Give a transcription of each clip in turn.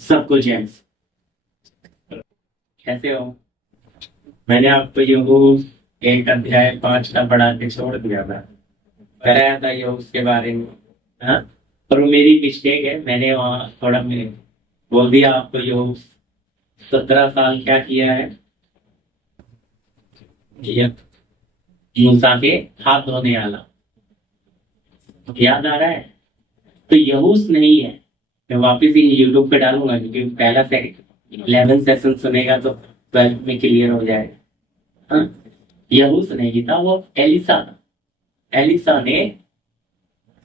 सबको जेम्स कैसे हो। मैंने आपको यूं एक अध्याय 5 का पढ़ा के छोड़ दिया था, कराया था ये उसके बारे में। हाँ, पर वो मेरी मिस्टेक है, मैंने वहाँ थोड़ा मैं बोल दिया आपको। यो 17 साल क्या किया है, ये मूसा के हाथ धोने वाला याद आ रहा है। तो यहूस नहीं है। मैं वापिस ही यूट्यूब पे डालूंगा क्योंकि पहला से 11 सेशन सुनेगा तो 12 में क्लियर हो जाएगा। हाँ? यहूस नहीं था, वो एलिसा था। एलिसा ने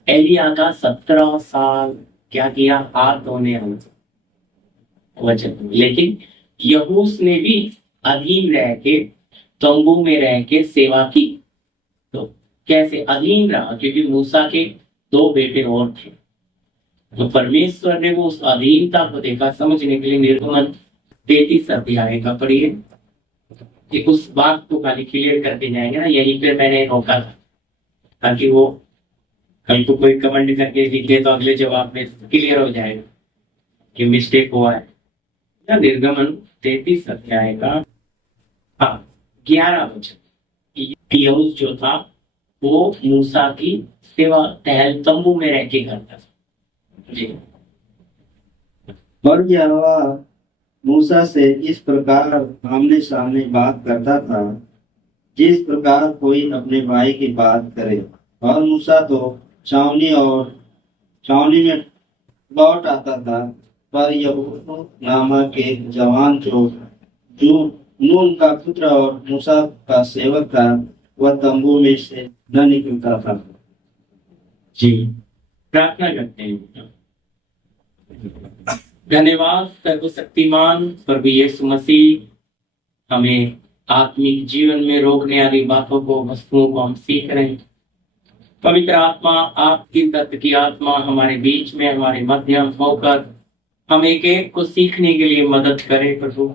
एलिया का 17 साल क्या किया, हाथ धोने वचन। लेकिन यहूस ने भी अधीन रह के, तंबू में रह के सेवा की। तो कैसे अधीन रहा, क्योंकि मूसा के 2 बेटे और थे। तो परमेश्वर ने वो उस अधीनता को देखा। समझने के लिए निर्गमन 33 अध्याय का पढ़िए, कि उस बात को खाली क्लियर करते जाएंगे ना। यहीं पे मैंने रोका था ताकि वो कल को कोई कमेंट करके लिखे तो अगले जवाब में क्लियर हो जाएगा कि मिस्टेक हुआ है ना। निर्गमन 33 अध्याय का, हाँ, 11 वचन। यहूस जो था वो मूसा की सेवा टहल तंबू में रह के करता था जी। और यहोवा मूसा से इस प्रकार आमने सामने बात करता था जिस प्रकार कोई अपने भाई की बात करे। और मूसा तो छावनी में लौट आता था, पर यहोशू नामक एक जवान जो नून का पुत्र और मूसा का सेवक था, वह तंबू में से न निकलता था। जी, प्रार्थना करते हैं। धन्यवाद सर्वशक्तिमान प्रभु यीशु मसीह, हमें आत्मिक जीवन में रोकने वाली बातों को, वस्तुओं को हम सीख रहे हैं। पवित्र आत्मा, आपकी तत्व की आत्मा हमारे बीच में, हमारे मध्यम होकर हम एक एक को सीखने के लिए मदद करे प्रभु,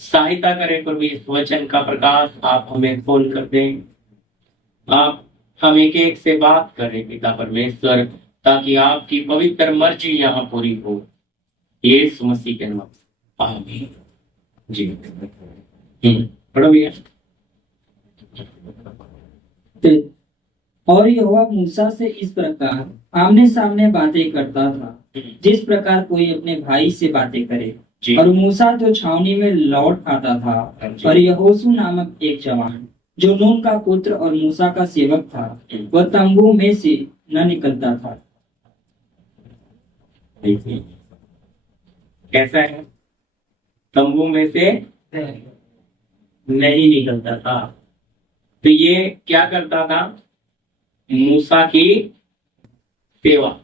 सहायता करे प्रभु। इस वचन का प्रकाश आप हमें खोल कर दें। आप हम एक एक से बात करें पिता परमेश्वर, ताकि आपकी पवित्र मर्जी यहाँ पूरी हो। यीशु मसीह के नाम से आमीन। जी पढ़ो भैया। और यहोवा मूसा से इस प्रकार आमने सामने बातें करता था जिस प्रकार कोई अपने भाई से बातें करे। और मूसा तो छावनी में लौट आता था, और यहोशू नामक एक जवान जो नून का पुत्र और मूसा का सेवक था, वह तंबू में से न निकलता था। कैसा है, तंबू में से नहीं निकलता था। तो ये क्या करता था, मूसा की सेवा।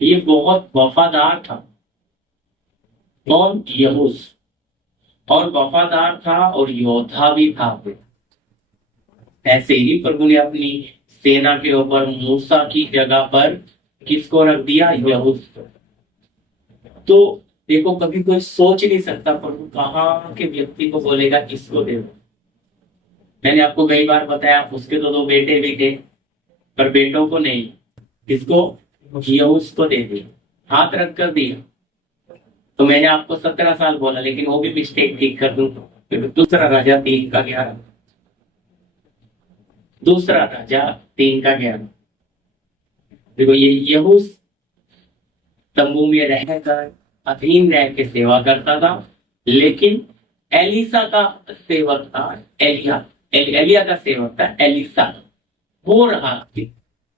ये बहुत वफादार था। कौन, यहूस। और वफादार था और योद्धा भी था। ऐसे ही प्रभु ने अपनी सेना के ऊपर मूसा की जगह पर किसको रख दिया, यहूस। तो देखो, कभी कोई सोच नहीं सकता प्रभु कहाँ के व्यक्ति को बोलेगा किसको दे। मैंने आपको कई बार बताया, उसके तो 2 बेटे भी थे, पर बेटों को नहीं, किसको, यहूस को दे दिया, हाथ रख कर दिया। तो मैंने आपको 17 साल बोला, लेकिन वो भी मिस्टेक ठीक कर दूं तो दूसरा राजा 3 का 11, दूसरा राजा 3 का 11। देखो, ये यहूस तंबू में रहकर अधीन रह के सेवा करता था, लेकिन एलिसा का सेवक था एलिया का सेवक था एलिसा। हो रहा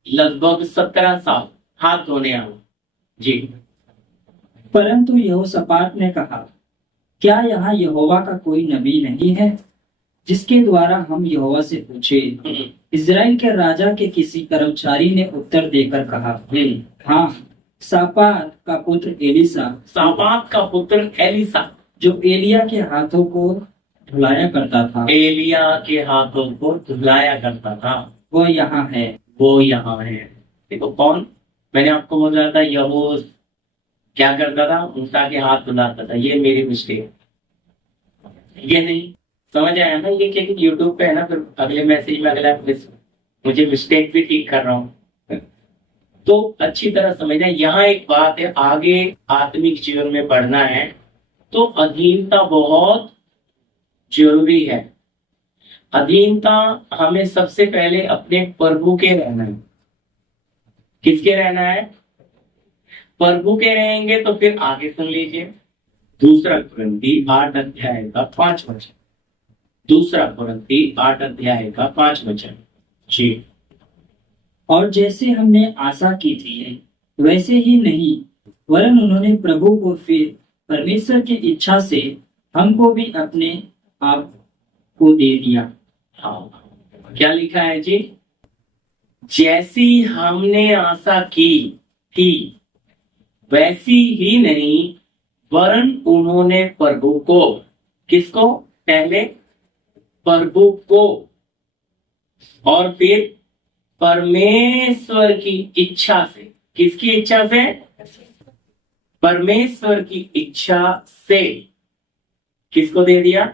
लगभग 17 साल हाथ धोने आया जी। परंतु यहोशापात ने कहा, क्या यहाँ यहोवा का कोई नबी नहीं है जिसके द्वारा हम यहोवा से पूछे। इजराइल के राजा के किसी कर्मचारी ने उत्तर देकर कहा, हाँ, शापात का पुत्र एलिसा, शापात का पुत्र एलिसा, जो एलिया के हाथों को धुलाया करता था, एलिया के हाथों को धुलाया करता था, वो यहाँ है। वो यहाँ है। देखो कौन, मैंने आपको बोला था यहूस क्या करता था, मूसा के हाथ धुलाता था। ये मेरी मिस्टेक, ये नहीं समझ आया ना। ये क्या यूट्यूब पे है ना, फिर अगले मैसेज में अगला मुझे मिस्टेक भी ठीक कर रहा हूँ। तो अच्छी तरह समझना, यहाँ एक बात है, आगे आत्मिक जीवन में बढ़ना है तो अधीनता बहुत जरूरी है। अधीनता हमें सबसे पहले अपने प्रभु के रहना है। किसके रहना है? प्रभु के रहेंगे तो फिर आगे सुन लीजिए, दूसरा कुरिन्थी 8 अध्याय का 5 वचन। दूसरा कुरिन्थी 8 अध्याय का 5 वचन जी। और जैसे हमने आशा की थी वैसे ही नहीं, वरन उन्होंने प्रभु को फिर परमेश्वर की इच्छा से हमको भी अपने आप को दे दिया। हाँ, क्या लिखा है जी? जैसी हमने आशा की थी वैसी ही नहीं, वरन उन्होंने प्रभु को, किसको? पहले प्रभु को और फिर परमेश्वर की इच्छा से। किसकी इच्छा से? परमेश्वर की इच्छा से किसको दे दिया?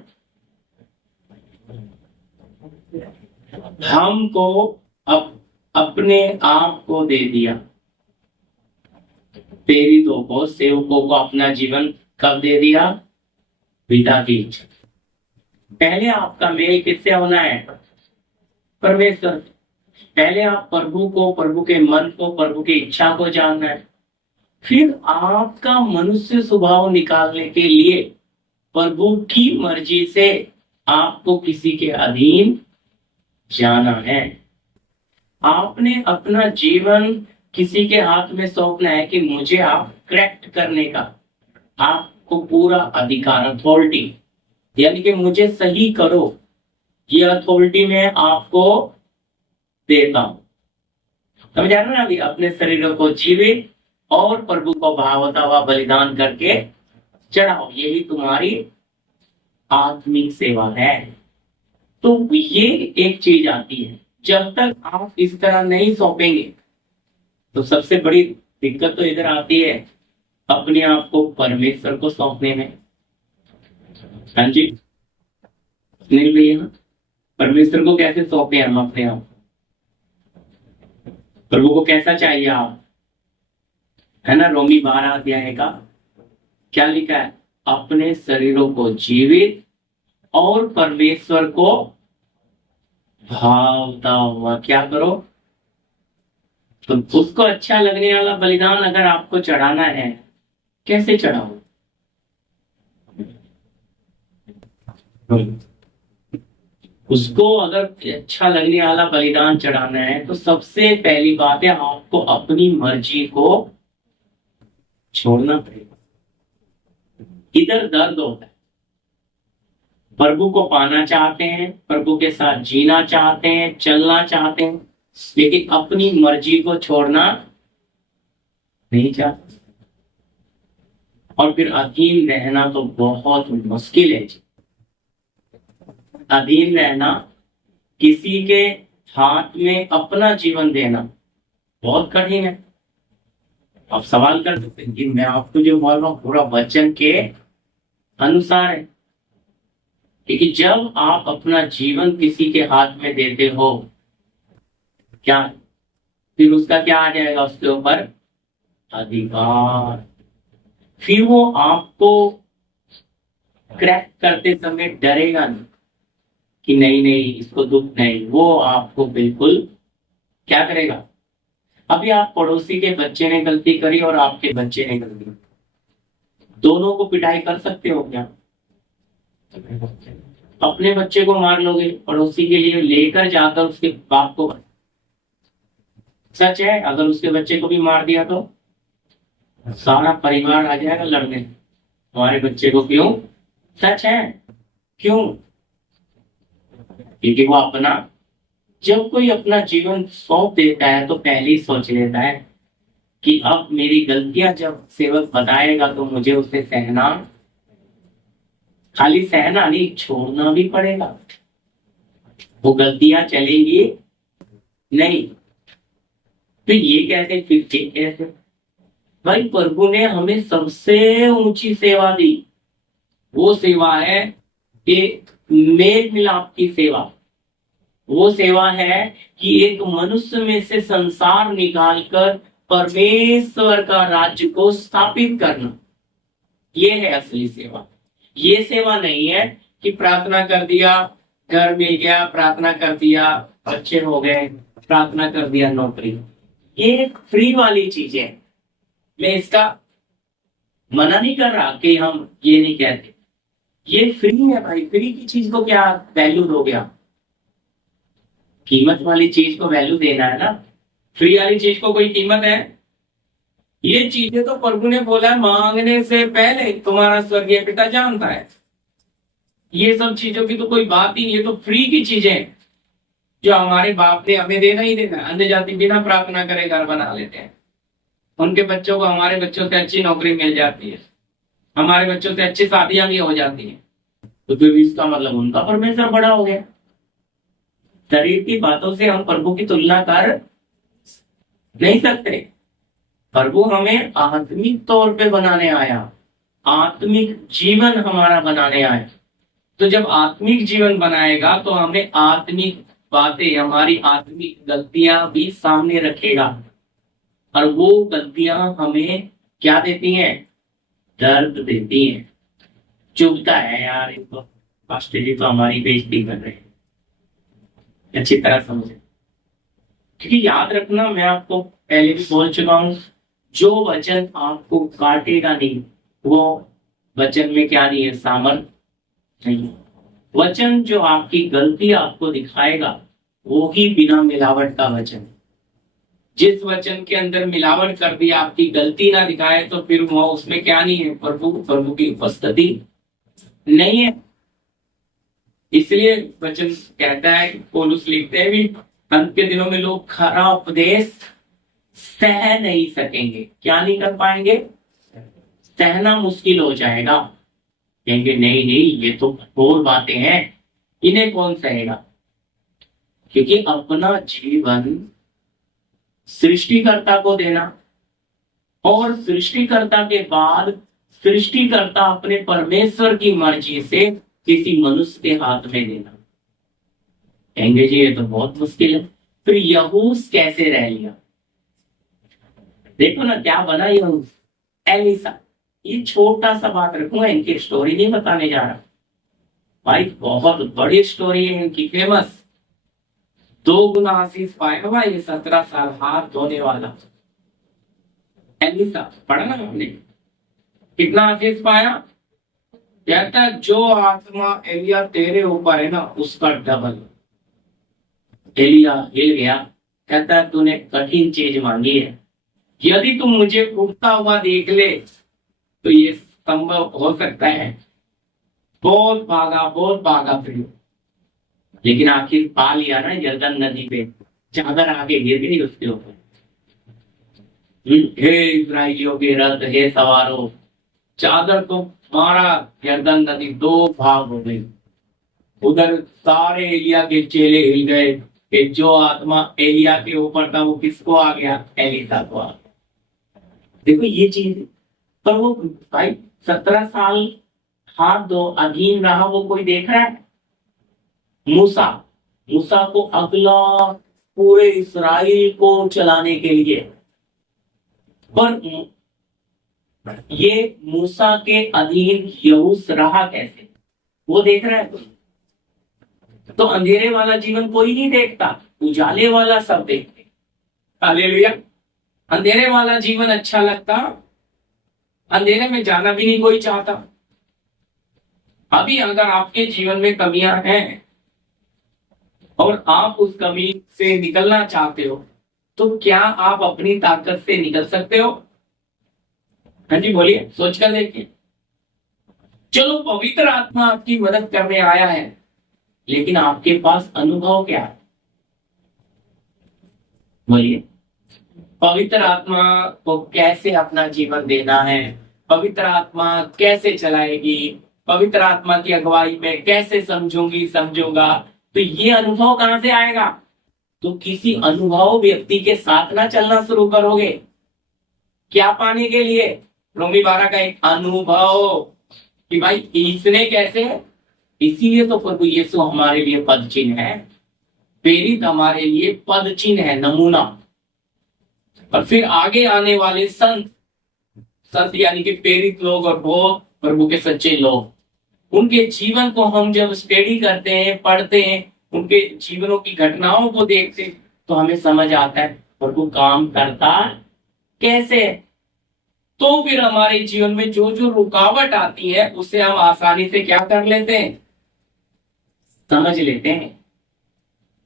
हमको अपने आप को दे दिया। प्रेरितों को, सेवकों को अपना जीवन कब दे दिया? पिता की इच्छा। पहले आपका मेल किससे होना है? परमेश्वर। पहले आप प्रभु को, प्रभु के मन को, प्रभु की इच्छा को जानना है। फिर आपका मनुष्य स्वभाव निकालने के लिए प्रभु की मर्जी से आपको किसी के अधीन जाना है। आपने अपना जीवन किसी के हाथ में सौंपना है कि मुझे आप करेक्ट करने का आपको पूरा अधिकार, अथॉरिटी, यानी कि मुझे सही करो, ये अथॉरिटी मैं आपको देता हूं। समझ आ रहा ना? अभी अपने शरीर को जीवित और प्रभु को भावता हुआ बलिदान करके चढ़ाओ, यही तुम्हारी आत्मिक सेवा है। तो ये एक चीज आती है, जब तक आप इस तरह नहीं सौंपेंगे तो सबसे बड़ी दिक्कत तो इधर आती है अपने आप को परमेश्वर को सौंपने में। हाँ जी, सुनील भैया, परमेश्वर को कैसे सौंपे हम अपने आप? प्रभु को कैसा चाहिए आप? है ना, रोमी 12 अध्याय का क्या लिखा है? अपने शरीरों को जीवित और परमेश्वर को भावता हुआ क्या करो? तो उसको अच्छा लगने वाला बलिदान अगर आपको चढ़ाना है, कैसे चढ़ाओ? उसको अगर अच्छा लगने वाला बलिदान चढ़ाना है तो सबसे पहली बात है आपको अपनी मर्जी को छोड़ना पड़ेगा। इधर दर्द होता है, प्रभु को पाना चाहते हैं, प्रभु के साथ जीना चाहते हैं, चलना चाहते हैं, लेकिन अपनी मर्जी को छोड़ना नहीं चाहते। और फिर अधीन रहना तो बहुत मुश्किल है जी। अधीन रहना, किसी के हाथ में अपना जीवन देना बहुत कठिन है। आप सवाल कर सकते हैं कि मैं आपको जो बोल रहा हूं पूरा वचन के अनुसार है, क्योंकि जब आप अपना जीवन किसी के हाथ में देते हो, क्या फिर उसका क्या आ जाएगा? उसके ऊपर अधिकार। फिर वो आपको क्रैक करते समय डरेगा नहीं कि नहीं नहीं इसको दुख नहीं, वो आपको बिल्कुल क्या करेगा? अभी आप पड़ोसी के बच्चे ने गलती करी और आपके बच्चे ने गलती करी, दोनों को पिटाई कर सकते हो क्या? अपने बच्चे को मार लोगे, पड़ोसी के लिए लेकर जाकर उसके बाप को। सच है, अगर उसके बच्चे को भी मार दिया तो सारा परिवार आ जाएगा लड़ने हमारे बच्चे को। क्यों? सच है, क्यों? क्योंकि वो अपना, जब कोई अपना जीवन सौंप देता है तो पहले ही सोच लेता है कि अब मेरी गलतियां जब सेवक बताएगा तो मुझे उसे सहना, खाली सहना नहीं, छोड़ना भी पड़ेगा। वो गलतियां चलेंगी नहीं। तो ये कैसे? फिर कैसे? भाई प्रभु ने हमें सबसे ऊंची सेवा दी, वो सेवा है कि मेल मिलाप की सेवा। वो सेवा है कि एक मनुष्य में से संसार निकालकर परमेश्वर का राज्य को स्थापित करना, ये है असली सेवा। ये सेवा नहीं है कि प्रार्थना कर दिया, घर मिल गया, प्रार्थना कर दिया, बच्चे हो गए, प्रार्थना कर दिया, नौकरी। ये फ्री वाली चीज है। मैं इसका मना नहीं कर रहा कि हम ये नहीं कहते, ये फ्री है भाई। फ्री की चीज को क्या वैल्यू दोगे आप? कीमत वाली चीज को वैल्यू देना है ना। फ्री वाली चीज को कोई कीमत है? ये चीजें तो प्रभु ने बोला है, मांगने से पहले तुम्हारा स्वर्गीय पिता जानता है। ये सब चीजों की तो कोई बात ही नहीं, ये तो फ्री की चीजें जो हमारे बाप ने हमें देना ही देना। अन्य जाति बिना प्रार्थना करे घर बना लेते हैं, उनके बच्चों को हमारे बच्चों से अच्छी नौकरी मिल जाती है, हमारे बच्चों से अच्छी शादियां भी हो जाती हैं। तो फिर इसका मतलब उनका परमेश्वर बड़ा हो गया। शरीर की बातों से हम प्रभु की तुलना कर नहीं सकते। प्रभु हमें आत्मिक तौर पे बनाने आया, आत्मिक जीवन हमारा बनाने आया। तो जब आत्मिक जीवन बनाएगा तो हमें आत्मिक बातें, हमारी आत्मिक गलतियां भी सामने रखेगा, और वो गलतियां हमें क्या देती हैं? दर्द देती हैं। चुभता है यार, इनको पास्टर जी तो हमारी बेइज्जती कर रहे हैं। अच्छी तरह समझे, क्योंकि याद रखना, मैं आपको पहले भी बोल चुका हूं, जो वचन आपको काटेगा नहीं, वो वचन में क्या नहीं है? सामर्थ नहीं। वचन जो आपकी गलती आपको दिखाएगा वो ही बिना मिलावट का वचन। जिस वचन के अंदर मिलावट कर दी, आपकी गलती ना दिखाए, तो फिर वो उसमें क्या नहीं है? प्रभु की उपस्थिति नहीं है। इसलिए वचन कहता है, पौलुस लिखते हैं भी, अंत के दिनों में लोग खरा उपदेश सह नहीं सकेंगे। क्या नहीं कर पाएंगे? सहना मुश्किल हो जाएगा। कहेंगे नहीं नहीं, ये तो कठोर बातें हैं, इन्हें कौन सहेगा? क्योंकि अपना जीवन सृष्टिकर्ता को देना, और सृष्टिकर्ता के बाद सृष्टिकर्ता अपने परमेश्वर की मर्जी से किसी मनुष्य के हाथ में देना, कहेंगे जी ये तो बहुत मुश्किल है। फिर यहूस कैसे रह लिया? देखो ना क्या बना यहूस, एलिसा। ये छोटा सा बात रखूंगा, इनकी स्टोरी नहीं बताने जा रहा भाई, बहुत बड़ी स्टोरी है इनकी, फेमस। 2 गुना आशीष पाया हुआ ये 17 साल हाथ धोने वाला एलिसा। पढ़ा ना हमने, कितना आशीष पाया? कहता है जो आत्मा एलिया तेरे ऊपर है ना, उसका डबल। एलिया हिल गया, कहता है तूने कठिन चीज मांगी है, यदि तुम मुझे उठता हुआ देख ले तो ये संभव हो सकता है। बहुत भागा फिर, लेकिन आखिर पा लिया ना यरदन नदी पे, चादर आके गिर गई उसके ऊपर। हे इस्राएलियों के रथ, हे सवारों, चादर को मारा, यरदन नदी 2 भाग हो गई। उधर सारे एलिया के चेले हिल गए कि जो आत्मा एलिया के ऊपर था वो किसको आ गया? एलिसा को आ गया। देखो ये चीज, पर वो भाई 17 साल हाथ दो अधीन रहा, वो कोई देख रहा है? मूसा को अगला पूरे इस्राएल को चलाने के लिए, पर ये मूसा के अधीन यहूस रहा कैसे? वो देख रहा है। तो अंधेरे वाला जीवन कोई नहीं देखता, उजाले वाला सब देखते। हालेलुया। अंधेरे वाला जीवन अच्छा लगता, अंधेरे में जाना भी नहीं कोई चाहता। अभी अगर आपके जीवन में कमियां हैं और आप उस कमी से निकलना चाहते हो, तो क्या आप अपनी ताकत से निकल सकते हो? हाँ जी बोलिए, सोचकर देखिए। चलो पवित्र आत्मा आपकी मदद करने आया है, लेकिन आपके पास अनुभव क्या है? बोलिए, पवित्र आत्मा को कैसे अपना जीवन देना है, पवित्र आत्मा कैसे चलाएगी, पवित्र आत्मा की अगुवाई में कैसे समझूंगा, तो ये अनुभव कहां से आएगा? तो किसी अनुभव व्यक्ति के साथ ना चलना शुरू करोगे। क्या पाने के लिए? रोमी 12 का एक अनुभव कि भाई इसने कैसे। इसीलिए तो प्रभु यीशु हमारे लिए पद चिन्ह है, प्रेरित हमारे लिए पद चिन्ह है, नमूना। और फिर आगे आने वाले संत, संत यानी कि प्रेरित लोग और वो प्रभु के सच्चे लोग, उनके जीवन को हम जब स्टडी करते हैं, पढ़ते हैं, उनके जीवनों की घटनाओं को देखते हैं, तो हमें समझ आता है प्रभु काम करता कैसे है। तो फिर हमारे जीवन में जो जो रुकावट आती है उसे हम आसानी से क्या कर लेते हैं, समझ लेते हैं।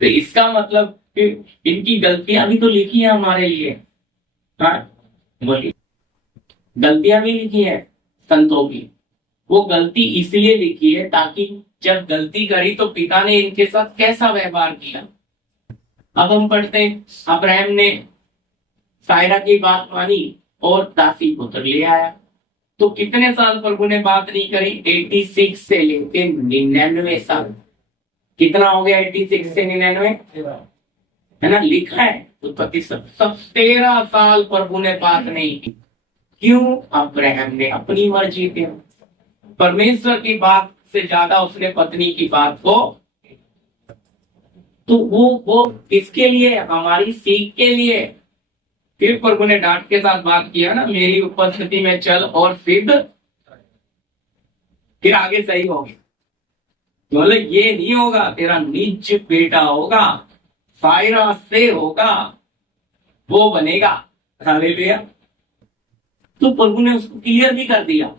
तो इसका मतलब फिर इनकी गलतियां भी तो लिखी है हमारे लिए। हाँ बोलिए, गलतियां भी लिखी है संतों की। वो गलती इसलिए लिखी है ताकि जब गलती करी तो पिता ने इनके साथ कैसा व्यवहार किया। अब हम पढ़ते हैं, अब्राहम ने सायरा की बात मानी और दासी पुत्र ले आया। तो कितने साल प्रभु ने बात नहीं करी? 86 से लेके 99 साल। कितना हो गया 86 से 99? है ना, लिखा है उत्पत्ति सब 13 साल प्रभु ने बात नहीं की। क्यों? अब्राहम ने अपनी मर्जी की, परमेश्वर की बात से ज्यादा उसने पत्नी की बात को, तो वो किसके लिए? हमारी सीख के लिए। फिर प्रभु ने डांट के साथ बात किया ना, मेरी उपस्थिति में चल और फिर आगे सही होगी। बोले ये नहीं होगा, तेरा निज बेटा होगा, सायरा से होगा, वो बनेगा। हालेलुया। तो प्रभु ने उसको क्लियर भी कर दिया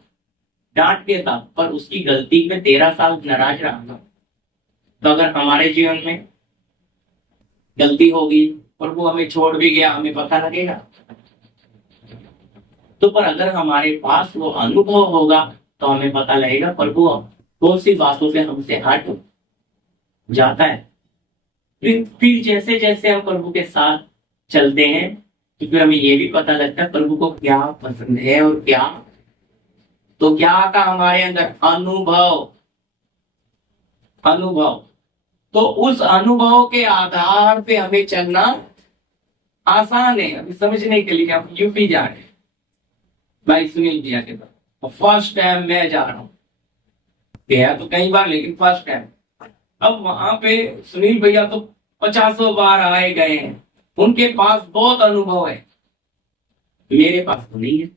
डांट के साथ, पर उसकी गलती में 13 साल नाराज रहा। तो अगर हमारे जीवन में गलती होगी, प्रभु हमें छोड़ भी गया, हमें पता लगेगा। तो पर अगर हमारे पास वो अनुभव होगा तो हमें पता लगेगा प्रभु कौन सी बातों से हमसे हट जाता है। फिर जैसे जैसे हम प्रभु के साथ चलते हैं तो फिर हमें ये भी पता लगता है प्रभु को क्या पसंद है और क्या। तो क्या आता हमारे अंदर? अनुभव। अनुभव। तो उस अनुभव के आधार पे हमें चलना आसान है। अभी समझने के लिए हम यूपी जा रहे हैं भाई सुनील भैया के पास, फर्स्ट टाइम मैं जा रहा हूँ, गया तो कई बार लेकिन फर्स्ट टाइम। अब वहां पे सुनील भैया तो 50 बार आए गए हैं, उनके पास बहुत अनुभव है, मेरे पास तो नहीं है।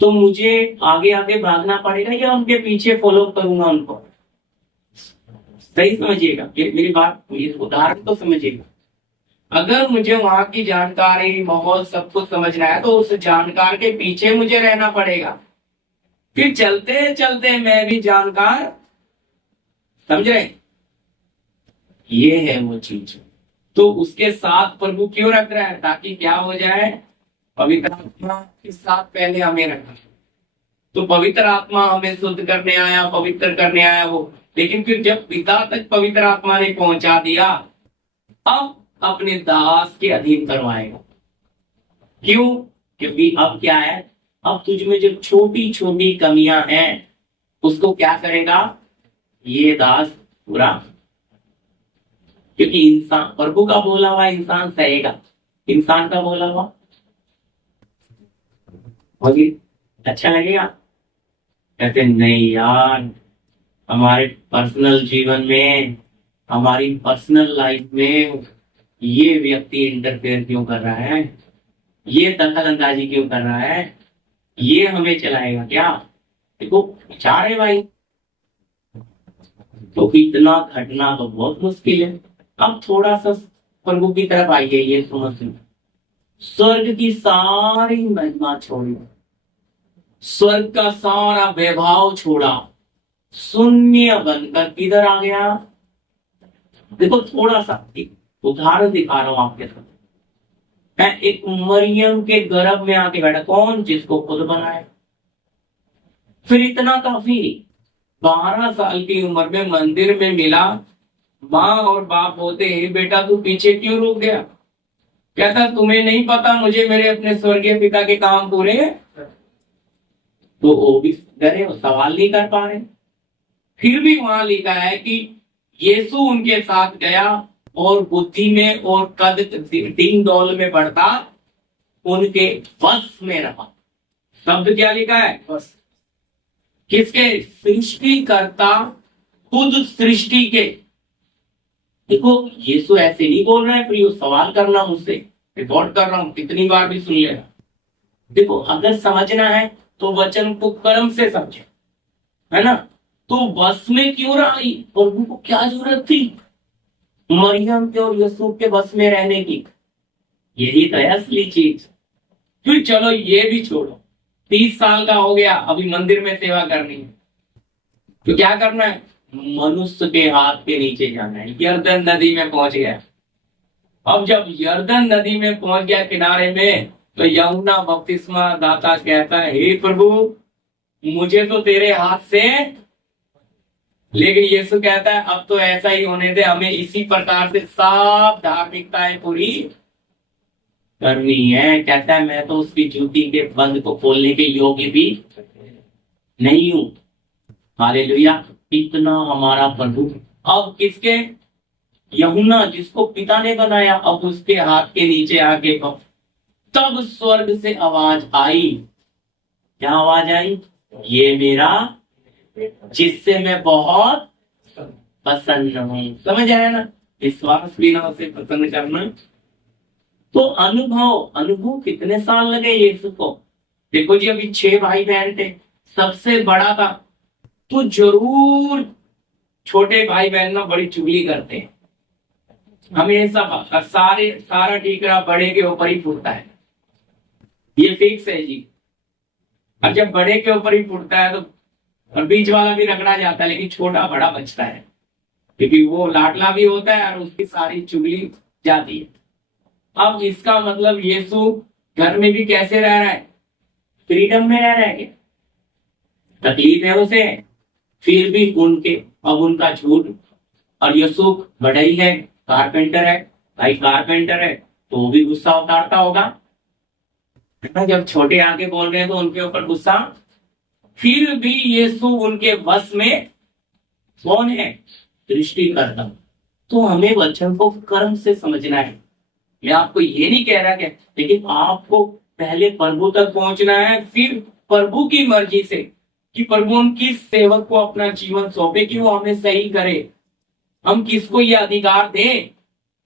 तो मुझे आगे आगे भागना पड़ेगा या उनके पीछे फॉलो करूंगा उनको? सही समझिएगा मेरी बात, ये उदाहरण तो समझिएगा। अगर मुझे वहां की जानकारी, माहौल सब कुछ समझना है तो उस जानकार के पीछे मुझे रहना पड़ेगा। फिर चलते चलते मैं भी जानकार, समझ रहे? ये है वो चीज। तो उसके साथ प्रभु क्यों रख रहा है? ताकि क्या हो जाए? पवित्र आत्मा के साथ पहले हमें रखा। तो पवित्र आत्मा हमें शुद्ध करने आया, पवित्र करने आया वो। लेकिन फिर जब पिता तक पवित्र आत्मा ने पहुंचा दिया, अब अपने दास के अधीन करवाएगा। क्यों? क्योंकि अब क्या है, अब तुझ में जो छोटी छोटी कमियां हैं उसको क्या करेगा ये दास पूरा। क्योंकि इंसान, प्रभु का बोला हुआ इंसान सहेगा, इंसान का बोला हुआ होगी अच्छा लगेगा? कहते नहीं यार, हमारे पर्सनल जीवन में, हमारी पर्सनल लाइफ में ये व्यक्ति इंटरफेयर क्यों कर रहा है, ये दखल अंदाजी क्यों कर रहा है, ये हमें चलाएगा क्या? देखो विचार है भाई। तो इतना घटना तो बहुत मुश्किल है। अब थोड़ा सा प्रभु की तरफ आइए, ये समझ लो, स्वर्ग की सारी महिमा छोड़ी, स्वर्ग का सारा वैभव छोड़ा, शून्य बनकर किधर आ गया? देखो थोड़ा सा उदाहरण दिखा रहा हूं आपके साथ। मैं एक मरियम के गर्भ में आके बैठा, कौन? जिसको खुद बनाए। फिर इतना काफी, 12 साल की उम्र में मंदिर में मिला, माँ और बाप होते ही बेटा तू पीछे क्यों रुक गया? कहता तुम्हें नहीं पता मुझे मेरे अपने स्वर्गीय पिता के काम पूरे हैं? तो वो भी डरे, वो सवाल नहीं कर पा रहे। फिर भी वहां लिखा है कि यीशु उनके साथ गया और बुद्धि में और कद डिंग डोल में बढ़ता उनके वश में रहा। शब्द क्या लिखा है? वश। किसके? सृष्टिकर्ता, खुद सृष्टि के। देखो यीशु ऐसे नहीं बोल रहे हैं, प्रियो सवाल करना मुझसे, रिकॉर्ड कर रहा हूं, कितनी बार भी सुन लेना। देखो अगर समझना है तो वचन को कर्म से समझे, है ना। तो बस में क्यों रही, प्रभु को क्या जरूरत थी मरियम के और यूसुफ के बस में रहने की? यही तो है असली चीज। फिर चलो ये भी छोड़ो, 30 साल का हो गया, अभी मंदिर में सेवा करनी है, तो क्या करना है? मनुष्य के हाथ के नीचे जाना है। यरदन नदी में पहुंच गया। अब जब यरदन नदी में पहुंच गया किनारे में, तो यमुना बपतिस्मा दाता कहता है, हे प्रभु मुझे तो तेरे हाथ से, लेकिन यीशु कहता है अब तो ऐसा ही होने दे, हमें इसी प्रकार से सब धार्मिकताएं पूरी करनी है। कहता है मैं तो उसकी जूती के बंद को खोलने के योग्य भी नहीं हूं। हालेलुया, इतना हमारा प्रभु। अब किसके, यमुना जिसको पिता ने बनाया, अब उसके हाथ के नीचे आके तब स्वर्ग से आवाज आई। क्या आवाज आई? ये मेरा जिससे मैं बहुत प्रसन्न हूं। समझ आया ना? विश्वास बिना उसे पसंद करना। तो अनुभव कितने साल लगे यीशु को? देखो जी, अभी 6 भाई बहन थे, सबसे बड़ा था, तो जरूर छोटे भाई बहन ना बड़ी चुगली करते हैं हमेशा। सारा ठीकरा बड़े के ऊपर ही फूटता है, ये फिक्स है जी। और जब बड़े के ऊपर ही फूटता है तो और बीच वाला भी रगड़ा जाता है, लेकिन छोटा बड़ा बचता है, क्योंकि वो लाडला भी होता है और उसकी सारी चुगली जाती है। अब इसका मतलब यीशु घर में भी कैसे रह रहा है? फ्रीडम में रह रहा है क्या? तकलीफ है उसे, फिर भी अब उनका झूठ। और यूसुफ बड़ा ही है, कारपेंटर है, भाई कारपेंटर है, तो वो भी गुस्सा उतारता होगा। जब छोटे आके बोल रहे हैं तो उनके ऊपर गुस्सा। फिर भी यीशु उनके बस में कौन है? सृष्टिकर्ता। तो हमें वचन को कर्म से समझना है। मैं आपको ये नहीं कह रहा कि, लेकिन आपको पहले प्रभु तक पहुंचना है, फिर प्रभु की मर्जी से कि प्रभु हम किस सेवक को अपना जीवन सौंपे कि वो हमें सही करे। हम किसको ये अधिकार दें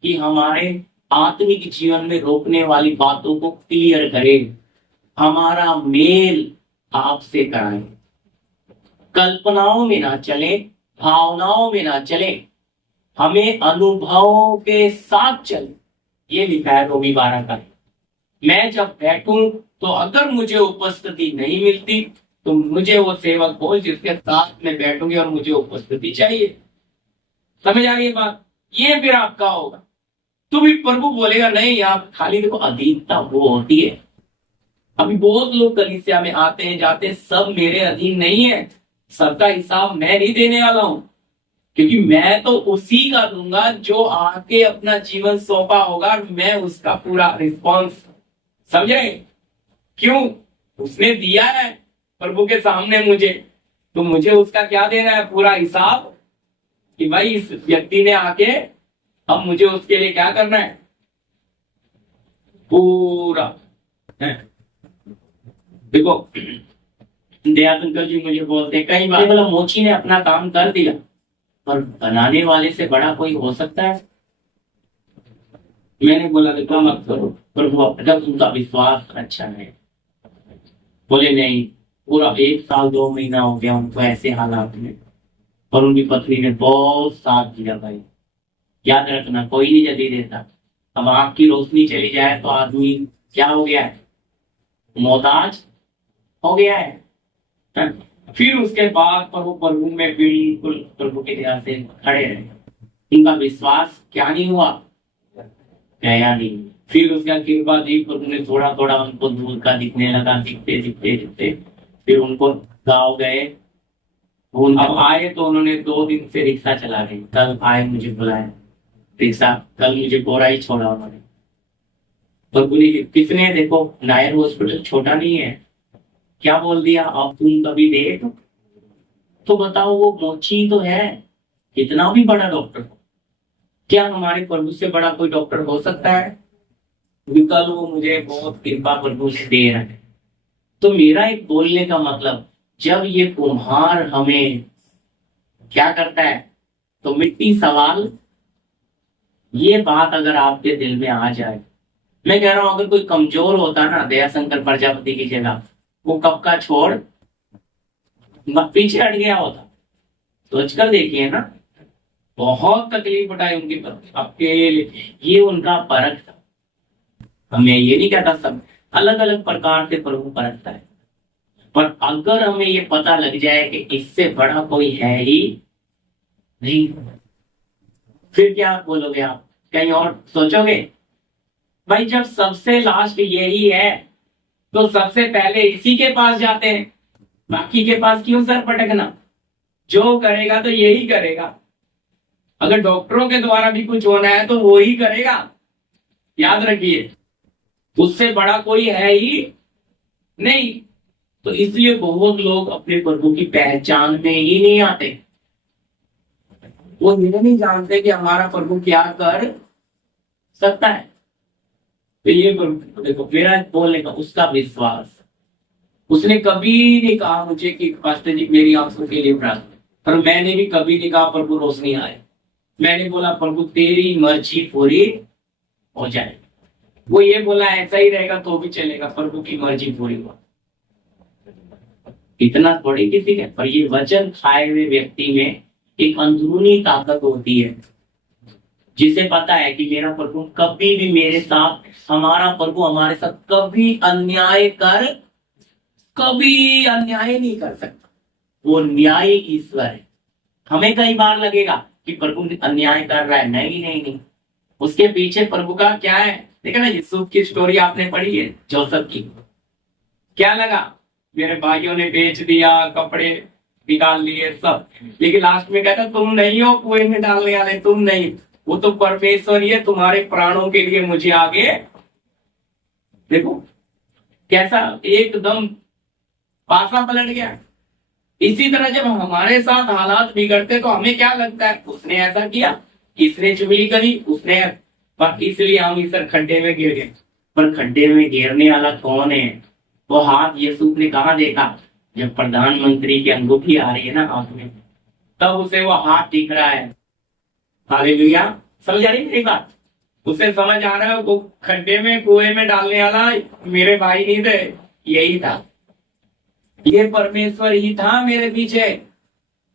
कि हमारे आत्मिक जीवन में रोकने वाली बातों को क्लियर करे, हमारा मेल आपसे कराए, कल्पनाओं में ना चले, भावनाओं में ना चले, हमें अनुभव के साथ चले। ये लिखा है रोमी 12 का। मैं जब बैठूं तो अगर मुझे उपस्थिति नहीं मिलती तो मुझे वो सेवक बोल जिसके साथ में बैठूंगी और मुझे उपस्थिति चाहिए। समझ आ गई बात? ये फिर आपका होगा। तो भी प्रभु बोलेगा नहीं, आप खाली देखो अधीनता वो होती है। अभी बहुत लोग कलीसिया में आते हैं जाते हैं, सब मेरे अधीन नहीं है। सबका हिसाब मैं नहीं देने वाला हूं, क्योंकि मैं तो उसी का दूंगा जो आके अपना जीवन सौंपा होगा, मैं उसका पूरा रिस्पॉन्स। समझे? क्यों? उसने दिया है प्रभु के सामने मुझे, तो मुझे उसका क्या देना है? पूरा हिसाब कि भाई इस व्यक्ति ने आके अब मुझे उसके लिए क्या करना है, पूरा। देखो दयाशंकर जी मुझे बोलते हैं कई बार, बोला मोची ने अपना काम कर दिया, पर बनाने वाले से बड़ा कोई हो सकता है? मैंने बोला देखो मत करो प्रभु, जब उनका विश्वास अच्छा है। बोले नहीं, पूरा 1 साल 2 महीना हो गया उनको ऐसे हालात में, और उनकी पत्नी ने बहुत साथ दिया। भाई याद रखना, कोई नहीं जल्दी देता। अब आँख की रोशनी चली जाए तो आदमी क्या हो गया है? मोहताज हो गया है। फिर उसके बाद प्रभु में बिल्कुल प्रभु के दया से खड़े रहे। उनका विश्वास क्या नहीं हुआ? गया नहीं। फिर उसका कृपा दी, प्रभु ने थोड़ा थोड़ा उनको दूर का दिखने लगा, दिखते दिखते दिखते फिर उनको गाँव गए। अब आए तो उन्होंने 2 दिन से रिक्शा चला रहे। कल आए मुझे बुलाया रिक्शा, कल मुझे बोरा ही छोड़ा उन्होंने। प्रभु ने किसने, देखो नायर हॉस्पिटल छोटा नहीं है। क्या बोल दिया? अब तुम कभी देख तो बताओ, वो मोची तो है, कितना भी बड़ा डॉक्टर हो, क्या हमारे प्रभु से बड़ा कोई डॉक्टर हो सकता है? कल वो मुझे बहुत कृपा प्रभु से दे रहा है। तो मेरा एक बोलने का मतलब, जब ये कुम्हार हमें क्या करता है तो मिट्टी सवाल, ये बात अगर आपके दिल में आ जाए मैं कह रहा हूं अगर कोई कमजोर होता ना दया शंकर प्रजापति की जगह, वो कब का छोड़ पीछे हट गया होता। सोच कर देखिए ना, बहुत तकलीफ उठाई उनकी तरफ आपके लिए, ये उनका परख था। हमें ये नहीं कहता सब अलग अलग प्रकार से प्रभु परखता है, पर अगर हमें ये पता लग जाए कि इससे बड़ा कोई है ही नहीं, फिर क्या बोलोगे आप? कहीं और सोचोगे? भाई जब सबसे लास्ट यही है तो सबसे पहले इसी के पास जाते हैं, बाकी के पास क्यों सर पटकना? जो करेगा तो यही करेगा। अगर डॉक्टरों के द्वारा भी कुछ होना है तो वो ही करेगा, याद रखिए, उससे बड़ा कोई है ही नहीं। तो इसलिए बहुत लोग अपने प्रभु की पहचान में ही नहीं आते। वो ये नहीं जानते कि हमारा प्रभु क्या कर सकता है। तो ये देखो मेरा बोलने का उसका विश्वास, उसने कभी नहीं कहा मुझे कि पास्टर जी मेरी आंखों के लिए प्रार्थना, पर मैंने भी कभी नहीं कहा प्रभु रोशनी आए। मैंने बोला प्रभु तेरी मर्जी पूरी हो जाए। वो ये बोला ऐसा ही रहेगा तो भी चलेगा, प्रभु की मर्जी पूरी हो। इतना थोड़ी किसी के, पर ये वचन खाए हुए व्यक्ति में एक अंदरूनी ताकत होती है, जिसे पता है कि मेरा प्रभु कभी भी मेरे साथ, हमारा प्रभु हमारे साथ कभी अन्याय नहीं कर सकता। वो न्याय ईश्वर है। हमें कई बार लगेगा कि प्रभु अन्याय कर रहा है, नहीं, उसके पीछे प्रभु का क्या है। देखा ना यूसुफ की स्टोरी आपने पढ़ी है, जोसेफ की। क्या लगा, मेरे भाइयों ने बेच दिया, कपड़े निकाल लिए सब, लेकिन लास्ट में कहता तुम नहीं हो कुएं में डालने वाले, तुम नहीं, वो तो परमेश्वर ही है, तुम्हारे प्राणों के लिए मुझे आगे। देखो कैसा एकदम पासा पलट गया। इसी तरह जब हमारे साथ हालात बिगड़ते तो हमें क्या लगता है, उसने ऐसा किया, इसने चुगली करी, उसने, पर इसलिए हम इस खड्डे में गिर गए। पर खड्डे में गिरने वाला कौन है? वो हाथ यूसुफ ने कहाँ देखा? जब प्रधानमंत्री की अंगूठी आ रही है ना हाथ में, तब उसे वो हाथ दिख रहा है। हालेलुया, समझ आ रही मेरी बात? उसे समझ आ रहा है वो खड्डे में कुएं में डालने वाला मेरे भाई नहीं थे, यही था, ये परमेश्वर ही था मेरे पीछे।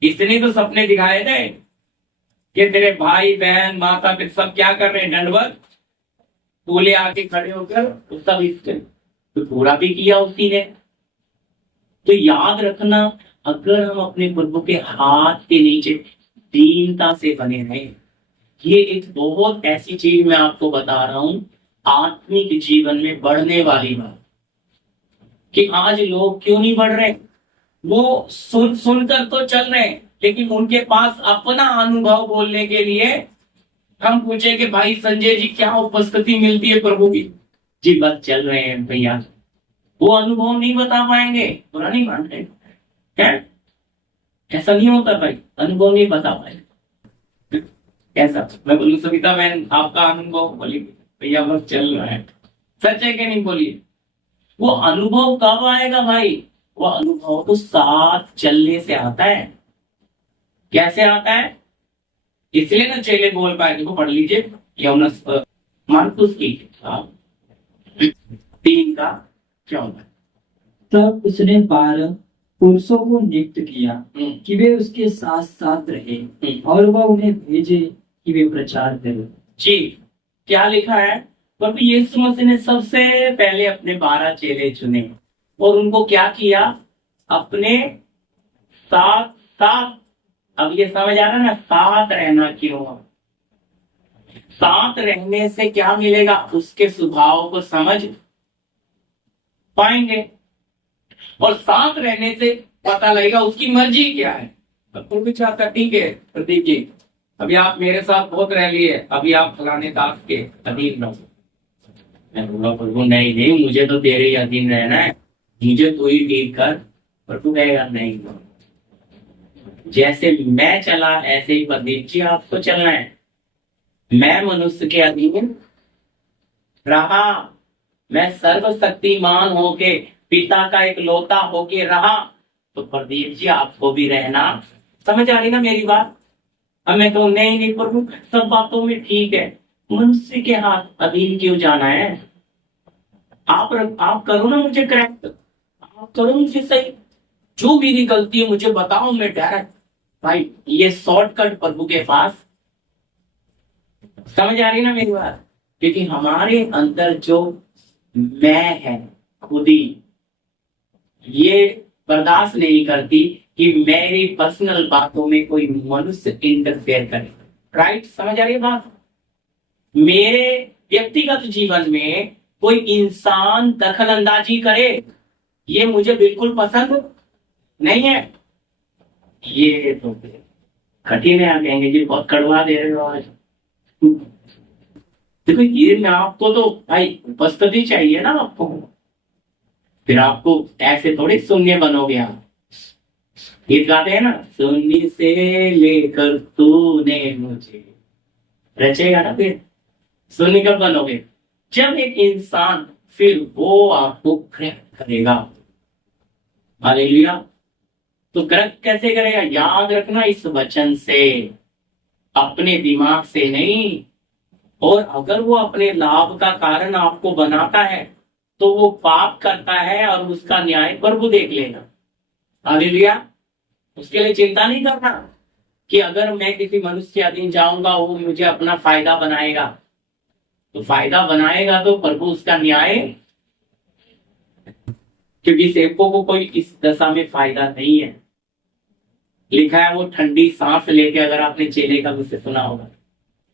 इसने तो सपने दिखाए थे कि तेरे भाई बहन माता पिता सब क्या कर रहे हैं, दंडवत बोले आके खड़े होकर, तो सब इसके तो पूरा भी किया उसी ने। तो याद रखना, अगर हम अपने प्रभु के हाथ के नीचे दीनता से बने रहें, ये एक बहुत ऐसी चीज मैं आपको बता रहा हूं, आत्मिक जीवन में बढ़ने वाली बात। कि आज लोग क्यों नहीं बढ़ रहे? वो सुनकर तो चल रहे हैं, लेकिन उनके पास अपना अनुभव बोलने के लिए हम पूछे कि भाई संजय जी क्या उपस्थिति मिलती है प्रभु की? जी बस चल रहे हैं भैया। वो अनुभव नहीं बता पाएंगे, बुरा नहीं मानते क्या? ऐसा नहीं होता भाई, अनुभव नहीं बता पाएंगे। कैसा? मैं बोलूं सविता बहन आपका अनुभव, बोली भैया बस चल रहा है। सच है कि नहीं बोलिए? वो अनुभव कब आएगा भाई? वो अनुभव तो साथ चलने से आता है। कैसे आता है? इसलिए ना चेले बोल पाए। देखो पढ़ लीजिए यौनस मार्कुस की 3 का 14। तब उसने 12 पुरुषों को नियुक्त किया कि वे उसके साथ साथ रहे और वह उन्हें भेजे कि वे प्रचार करें। जी, क्या लिखा है? प्रभु यीशु मसीह ने सबसे पहले अपने 12 चेले चुने और उनको क्या किया? अपने साथ साथ। अब ये समझ आ रहा है ना, साथ रहना क्यों? साथ रहने से क्या मिलेगा? उसके स्वभाव को समझ पाएंगे और साथ रहने से पता लगेगा उसकी मर्जी क्या है। तो भी चाहता ठीक है प्रदीप जी, अभी आप मेरे साथ बहुत रह लिए, अभी आप फलाने दास के अधीन रहो। मैं बोला प्रभु नहीं, मुझे तो तेरे ही अधीन रहना है, मुझे तू ही ठीक कर। प्रभु कहेगा नहीं, जैसे मैं चला ऐसे ही प्रदीप जी आपको चलना है। मैं मनुष्य के अधीन रहा, मैं सर्वशक्तिमान होके पिता का एक लौता होके रहा, तो प्रदीप जी आपको भी रहना। समझ आ रही ना मेरी बात? अब मैं कहूँ नहीं प्रभु सब बातों में ठीक है, मनुष्य के हाथ अधीन क्यों जाना है? आप करो ना मुझे करेक्ट, आप करो मुझे सही, जो मेरी गलती है मुझे बताओ, मैं डायरेक्ट भाई ये शॉर्टकट प्रभु के पास। समझ आ रही ना मेरी बात? क्योंकि हमारे अंदर जो मैं है खुद ही ये बर्दाश्त नहीं करती कि मेरी पर्सनल बातों में कोई मनुष्य इंटरफेयर करे। राइट? समझ आ रही है बात? मेरे व्यक्तिगत जीवन में कोई इंसान दखल अंदाजी करे, ये मुझे बिल्कुल पसंद नहीं है। ये तो कठिन है, आप कहेंगे जी बहुत कड़वा दे रहे हो आज। देखो ये में आपको तो भाई उपस्थिति चाहिए ना आपको, फिर आपको ऐसे थोड़े शून्य बनोगे आप। गीत गाते हैं ना, शून्य से लेकर तूने मुझे रचेगा ना, फिर शून्य कब बनोगे? जब एक इंसान फिर वो आपको ग्रहण करेगा। हालेलुया। तो ग्रहण कैसे करेगा? याद रखना इस वचन से, अपने दिमाग से नहीं। और अगर वो अपने लाभ का कारण आपको बनाता है तो वो पाप करता है और उसका न्याय प्रभु देख लेगा। हालेलुया। उसके लिए चिंता नहीं करना कि अगर मैं किसी मनुष्य के अधीन जाऊंगा वो मुझे अपना फायदा बनाएगा, तो फायदा बनाएगा तो प्रभु उसका न्याय, क्योंकि सेवकों को कोई इस दशा में फायदा नहीं है। लिखा है वो ठंडी सांस लेके, अगर आपने चेले का मुझसे सुना होगा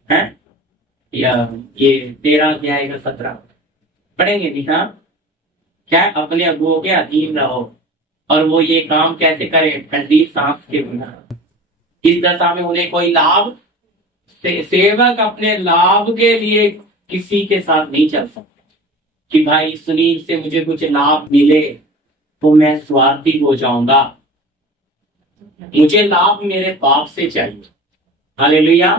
है, या ये 13 अध्याय का 17 पढ़ेंगे नहीं? हाँ, क्या अपने अगुओं के अधीन रहो। और वो ये काम कैसे करे? ठंडी सांस के बिना। इस दशा में उन्हें कोई लाभ, सेवक अपने लाभ के लिए किसी के साथ नहीं चल सकते कि भाई सुनील से मुझे कुछ लाभ मिले तो मैं स्वार्थी हो जाऊंगा। मुझे लाभ मेरे बाप से चाहिए। हालेलुया।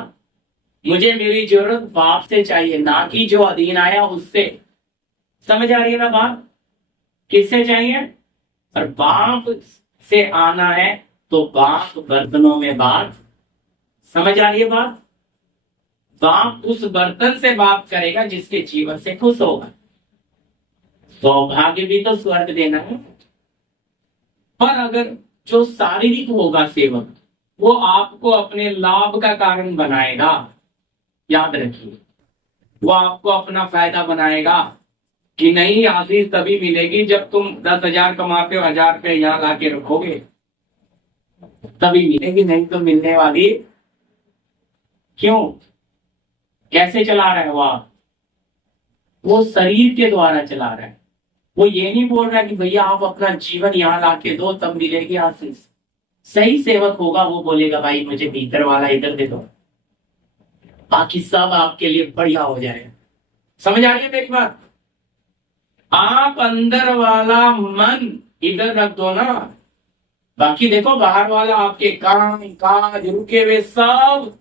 मुझे मेरी जरूरत बाप से चाहिए, ना कि जो अधीन आया उससे। समझ आ रही है ना बात? किससे चाहिए? और बाप से आना है तो बाप बर्तनों में बात। समझ आ रही है बात? बाप उस बर्तन से बात करेगा जिसके जीवन से खुश होगा। सौभाग्य भी तो स्वर्ग देना है। पर अगर जो शारीरिक होगा सेवक, वो आपको अपने लाभ का कारण बनाएगा। याद रखिए, वो आपको अपना फायदा बनाएगा कि नहीं आशीष तभी मिलेगी जब तुम 10,000 कमाते हो, 1,000 रुपये यहाँ ला के रखोगे तभी मिलेगी, नहीं तो मिलने वाली। क्यों? कैसे चला रहा है वो शरीर के द्वारा चला रहा है। वो ये नहीं बोल रहा है कि भैया आप अपना जीवन यहाँ ला के दो तब मिलेगी आशीष। सही सेवक होगा वो बोलेगा भाई मुझे भीतर वाला इधर दे दो, बाकी सब आपके लिए बढ़िया हो जाएगा। समझ आ रही है मेरी बात? आप अंदर वाला मन इधर रख दो ना, बाकी देखो बाहर वाला आपके काम काज रुके हुए सब।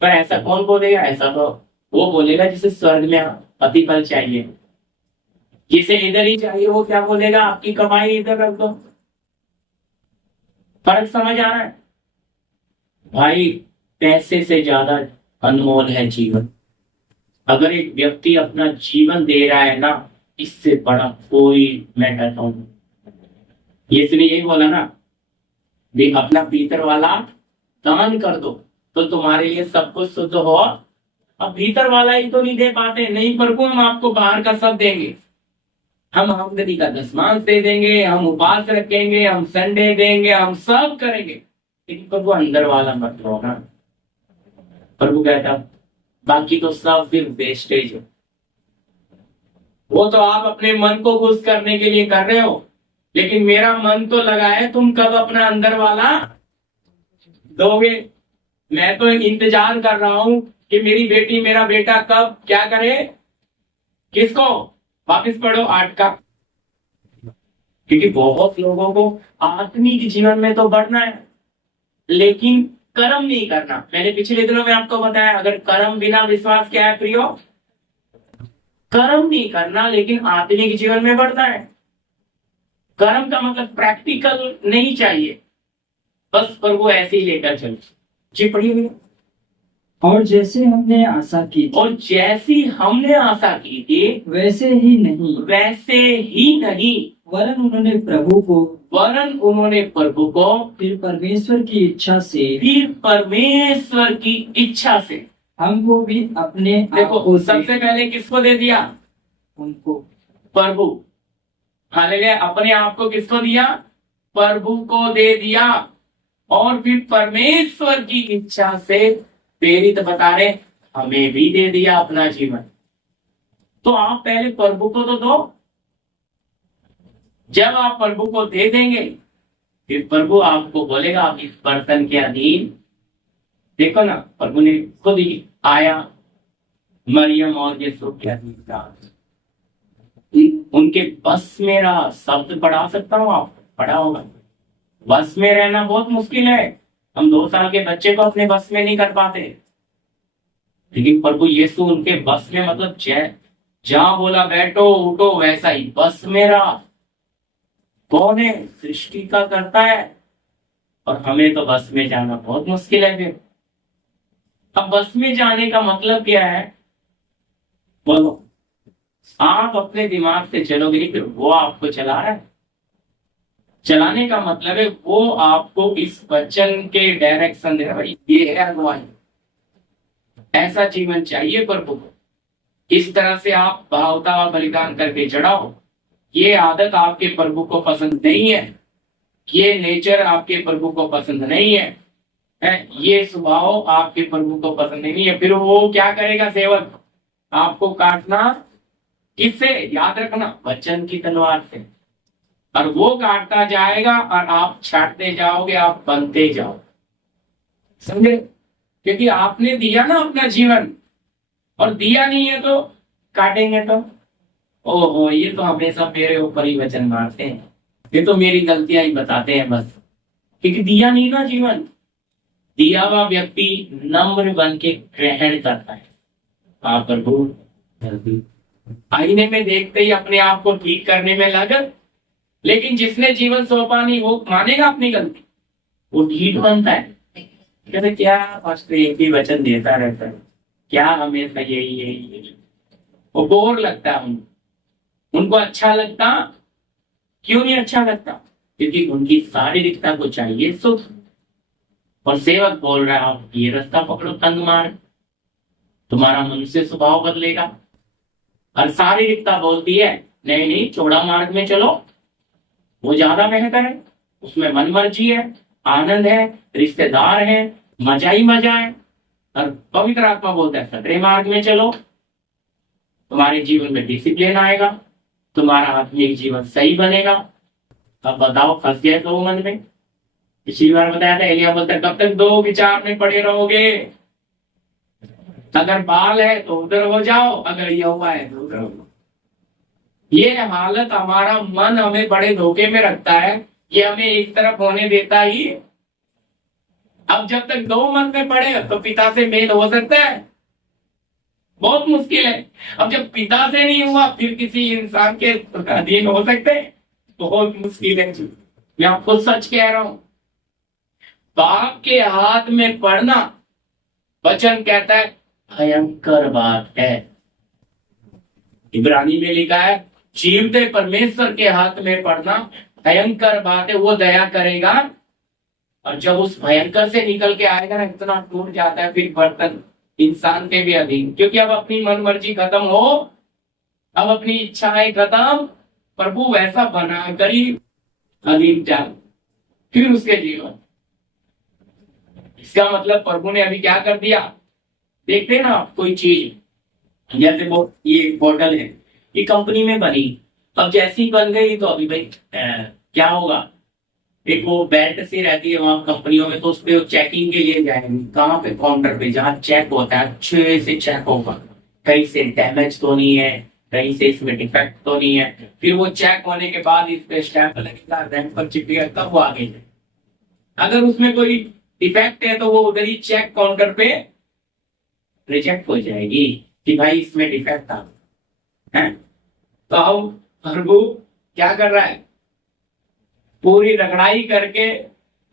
पर ऐसा कौन बोलेगा? ऐसा तो वो बोलेगा जिसे स्वर्ग में प्रतिफल चाहिए। जिसे इधर ही चाहिए वो क्या बोलेगा? आपकी कमाई इधर रख दो। फर्क समझ आ रहा है भाई? पैसे से ज्यादा अनमोल है जीवन। अगर एक व्यक्ति अपना जीवन दे रहा है ना, इससे बड़ा कोई, मैं कहता हूं इसलिए यही बोला ना, देख अपना भीतर वाला दान कर दो तो तुम्हारे लिए सब कुछ शुद्ध हो। अब भीतर वाला ही तो नहीं दे पाते। नहीं प्रभु हम आपको बाहर का सब देंगे, हम आमदनी का दशमांश दे देंगे, हम उपवास रखेंगे, हम संडे देंगे, हम सब करेंगे, लेकिन प्रभु अंदर वाला मत लो ना। प्रभु कहता बाकी तो सब फिर वेस्टेज है। वो तो आप अपने मन को खुश करने के लिए कर रहे हो, लेकिन मेरा मन तो लगा है तुम कब अपना अंदर वाला दोगे। मैं तो इंतजार कर रहा हूं कि मेरी बेटी मेरा बेटा कब क्या करे। किसको? वापिस पढ़ो 8 का। क्योंकि बहुत लोगों को आत्मिक जीवन में तो बढ़ना है लेकिन कर्म नहीं करना। मैंने पिछले दिनों में आपको बताया, अगर कर्म बिना विश्वास क्या है प्रियो? कर्म नहीं करना लेकिन आत्मिक जीवन में बढ़ना है। कर्म का मतलब प्रैक्टिकल नहीं चाहिए, बस पर वो ऐसे ही लेकर चलो। जी पढ़िए। और जैसे हमने आशा की थी, और जैसी हमने आशा की थी वैसे ही नहीं, वैसे ही नहीं, वरन उन्होंने प्रभु को वरन उन्होंने प्रभु को फिर परमेश्वर की इच्छा से फिर परमेश्वर की इच्छा से, हमको भी अपने आप देखो को सबसे पहले किसको दे दिया? उनको प्रभु। हालेलुया। अपने आप को किसको दिया? प्रभु को दे दिया। और फिर परमेश्वर की इच्छा से प्रेरित बता रहे हमें भी दे दिया अपना जीवन। तो आप पहले प्रभु को तो दो। जब आप प्रभु को दे देंगे फिर प्रभु आपको बोलेगा आप इस बर्तन के अधीन। देखो ना, प्रभु ने खुद ही आया मरियम और यीशु के अधीन था। उनके बस में रहा। शब्द पढ़ा सकता हूँ, आप पढ़ा होगा। बस में रहना बहुत मुश्किल है। हम 2 साल के बच्चे को अपने बस में नहीं कर पाते, लेकिन प्रभु यीशु उनके बस में, मतलब जहां बोला बैठो उठो वैसा ही बस में रहा। कौन है? सृष्टि का करता है। और हमें तो बस में जाना बहुत मुश्किल है। फिर अब बस में जाने का मतलब क्या है? बोलो। आप अपने दिमाग से चलोगे नहीं, फिर वो आपको चला रहा है। चलाने का मतलब है वो आपको इस वचन के डायरेक्शन दे रहा है। भाई ये है अगुवाई, ऐसा जीवन चाहिए प्रभु को। इस तरह से आप भावता और बलिदान करके चढ़ाओ। ये आदत आपके प्रभु को पसंद नहीं है, ये नेचर आपके प्रभु को पसंद नहीं है, ये स्वभाव आपके प्रभु को पसंद नहीं है। फिर वो क्या करेगा? सेवक आपको काटना किससे? याद रखना, वचन की तलवार से। और वो काटता जाएगा और आप छाटते जाओगे, आप बनते जाओ। समझे? क्योंकि आपने दिया ना अपना जीवन, और दिया नहीं है तो काटेंगे तो ओहो, ये तो हमेशा मेरे ऊपर ही वचन मारते हैं, ये तो मेरी गलतियां ही बताते हैं बस। क्योंकि दिया नहीं ना जीवन। दिया हुआ व्यक्ति नम्र बन के ग्रहण करता है। आप प्रभु आईने में देखते ही अपने आप को ठीक करने में लग, लेकिन जिसने जीवन सौंपा नहीं वो मानेगा अपनी गलती, वो ठीक बनता है। कहते क्या फर्स्ट एक ही वचन देता रहता है, क्या हमेशा यही वो बोर लगता है उनको अच्छा लगता। क्यों नहीं अच्छा लगता? क्योंकि उनकी शारीरिकता को चाहिए सुख। और सेवक बोल रहा है आप ये रास्ता पकड़ो तंग मार्ग, तुम्हारा मनुष्य स्वभाव बदलेगा। और शारीरिकता बोलती है नहीं नहीं, चौड़ा मार्ग में चलो, वो ज्यादा बेहतर है, उसमें मन मर्जी है, आनंद है, रिश्तेदार है, मजा ही मजा है। और पवित्र आत्मा बोलता है सकरे मार्ग में चलो, तुम्हारे जीवन में डिसिप्लिन आएगा, तुम्हारा आत्मिक जीवन सही बनेगा। अब बताओ फंस गए तो मन में। पिछली बार बताया था एलिया बोलता है कब तक 2 विचार में पड़े रहोगे? अगर बाल है तो उधर हो जाओ, अगर यहोवा है तो उधर हो जाओ। ये हालत हमारा मन हमें बड़े धोखे में रखता है, ये हमें एक तरफ होने देता ही। अब जब तक 2 मन में पड़े तो पिता से मेल हो सकता है? बहुत मुश्किल है। अब जब पिता से नहीं हुआ फिर किसी इंसान के अधीन हो सकते हैं? बहुत मुश्किल है। मैं आपको सच कह रहा हूं, बाप के हाथ में पड़ना वचन कहता है भयंकर बात है। इब्रानी में लिखा है जीवते परमेश्वर के हाथ में पड़ना भयंकर बात है। वो दया करेगा, और जब उस भयंकर से निकल के आएगा ना, इतना टूट जाता है फिर बर्तन इंसान के भी अधीन। क्योंकि अब अपनी मन मर्जी खत्म हो, अब अपनी इच्छाएं खत्म, प्रभु वैसा बना कर ही अधीन जा, फिर उसके जीवन। इसका मतलब प्रभु ने अभी क्या कर दिया? देखते हैं ना, कोई चीज जैसे वो ये बोतल है, ये कंपनी में बनी, अब जैसी बन गई तो अभी भाई क्या होगा? एक वो बेल्ट सी रहती है वहां कंपनियों में, तो उस पर चेकिंग के लिए जाएंगे। कहाँ पे? काउंटर पे, जहाँ चेक होता है, अच्छे से चेक होगा कहीं से डैमेज तो नहीं है, कहीं से इसमें डिफेक्ट तो नहीं है। फिर वो चेक होने के बाद इस पे स्टैंप लगेगा, रैंप पर चिपकेगा, तब वो आगे जाए। अगर उसमें कोई डिफेक्ट है तो वो उधर ही चेक काउंटर पे रिजेक्ट हो जाएगी कि भाई इसमें डिफेक्ट आ है। तो अब प्रभु क्या कर रहा है? पूरी रगड़ाई करके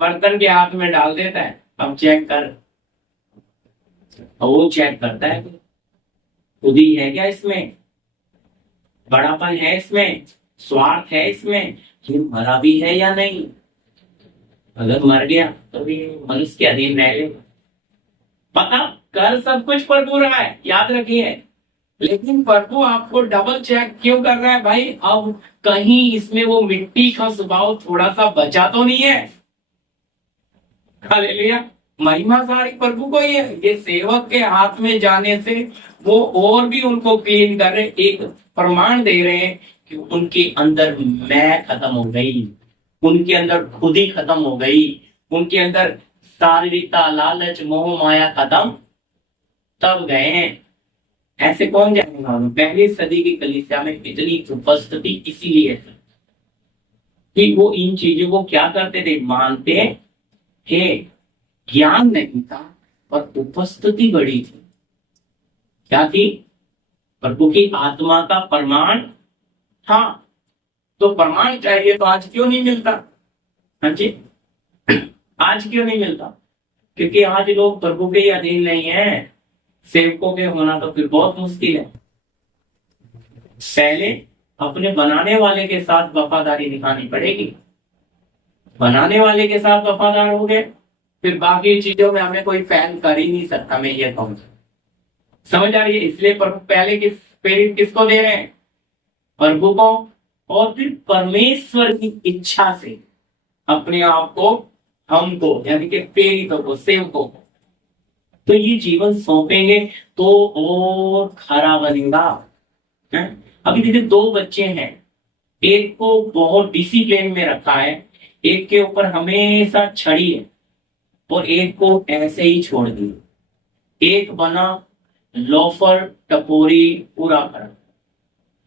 बर्तन के हाथ में डाल देता है, अब चेक कर। और वो चेक करता है खुद ही है क्या इसमें, बड़ापन है इसमें, स्वार्थ है इसमें, ये मरा भी है या नहीं। अगर मर गया तो भी मनुष्य के अधीन रह गए। पता कर सब कुछ प्रभु रहा है, याद रखिए, लेकिन प्रभु आपको डबल चेक क्यों कर रहा है भाई? अब कहीं इसमें वो मिट्टी का स्वभाव थोड़ा सा बचा तो नहीं है। हालेलुया, महिमा सारी प्रभु को ही है। ये सेवक के हाथ में जाने से वो और भी उनको क्लीन कर रहे, एक प्रमाण दे रहे हैं कि उनके अंदर मैं खत्म हो गई, उनके अंदर खुद ही खत्म हो गई, उनके अंदर शारीरिकता, लालच, मोह माया खत्म तब गए हैं। ऐसे कौन जानेगा? पहली सदी की कलीसिया में इतनी उपस्थिति इसीलिए थी कि वो इन चीजों को क्या करते थे, मानते थे। ज्ञान नहीं था पर उपस्थिति बड़ी थी। क्या थी? प्रभु की आत्मा का प्रमाण था। तो प्रमाण चाहिए तो आज क्यों नहीं मिलता? हाँ जी, आज क्यों नहीं मिलता? क्योंकि आज लोग प्रभु के ही अधीन नहीं है। सेवकों के होना तो फिर बहुत मुश्किल है। पहले अपने बनाने वाले के साथ वफादारी दिखानी पड़ेगी। बनाने वाले के साथ वफादार हो गए, फिर बाकी चीजों में हमें कोई फैल कर ही नहीं सकता। मैं ये कहूँ, समझ आ रही है? इसलिए पहले किसको दे रहे हैं? प्रभु को, और फिर परमेश्वर की इच्छा से अपने आप को, हमको, यानी कि प्रेरितों को, सेवकों को, तो ये जीवन सौंपेंगे तो और खरा बनेगा। अभी देखिए, दो बच्चे हैं, एक को बहुत डिसिप्लिन में रखा है, एक के ऊपर हमेशा छड़ी है, और एक को ऐसे ही छोड़ दी। एक बना लोफर, टपोरी, पूरा कर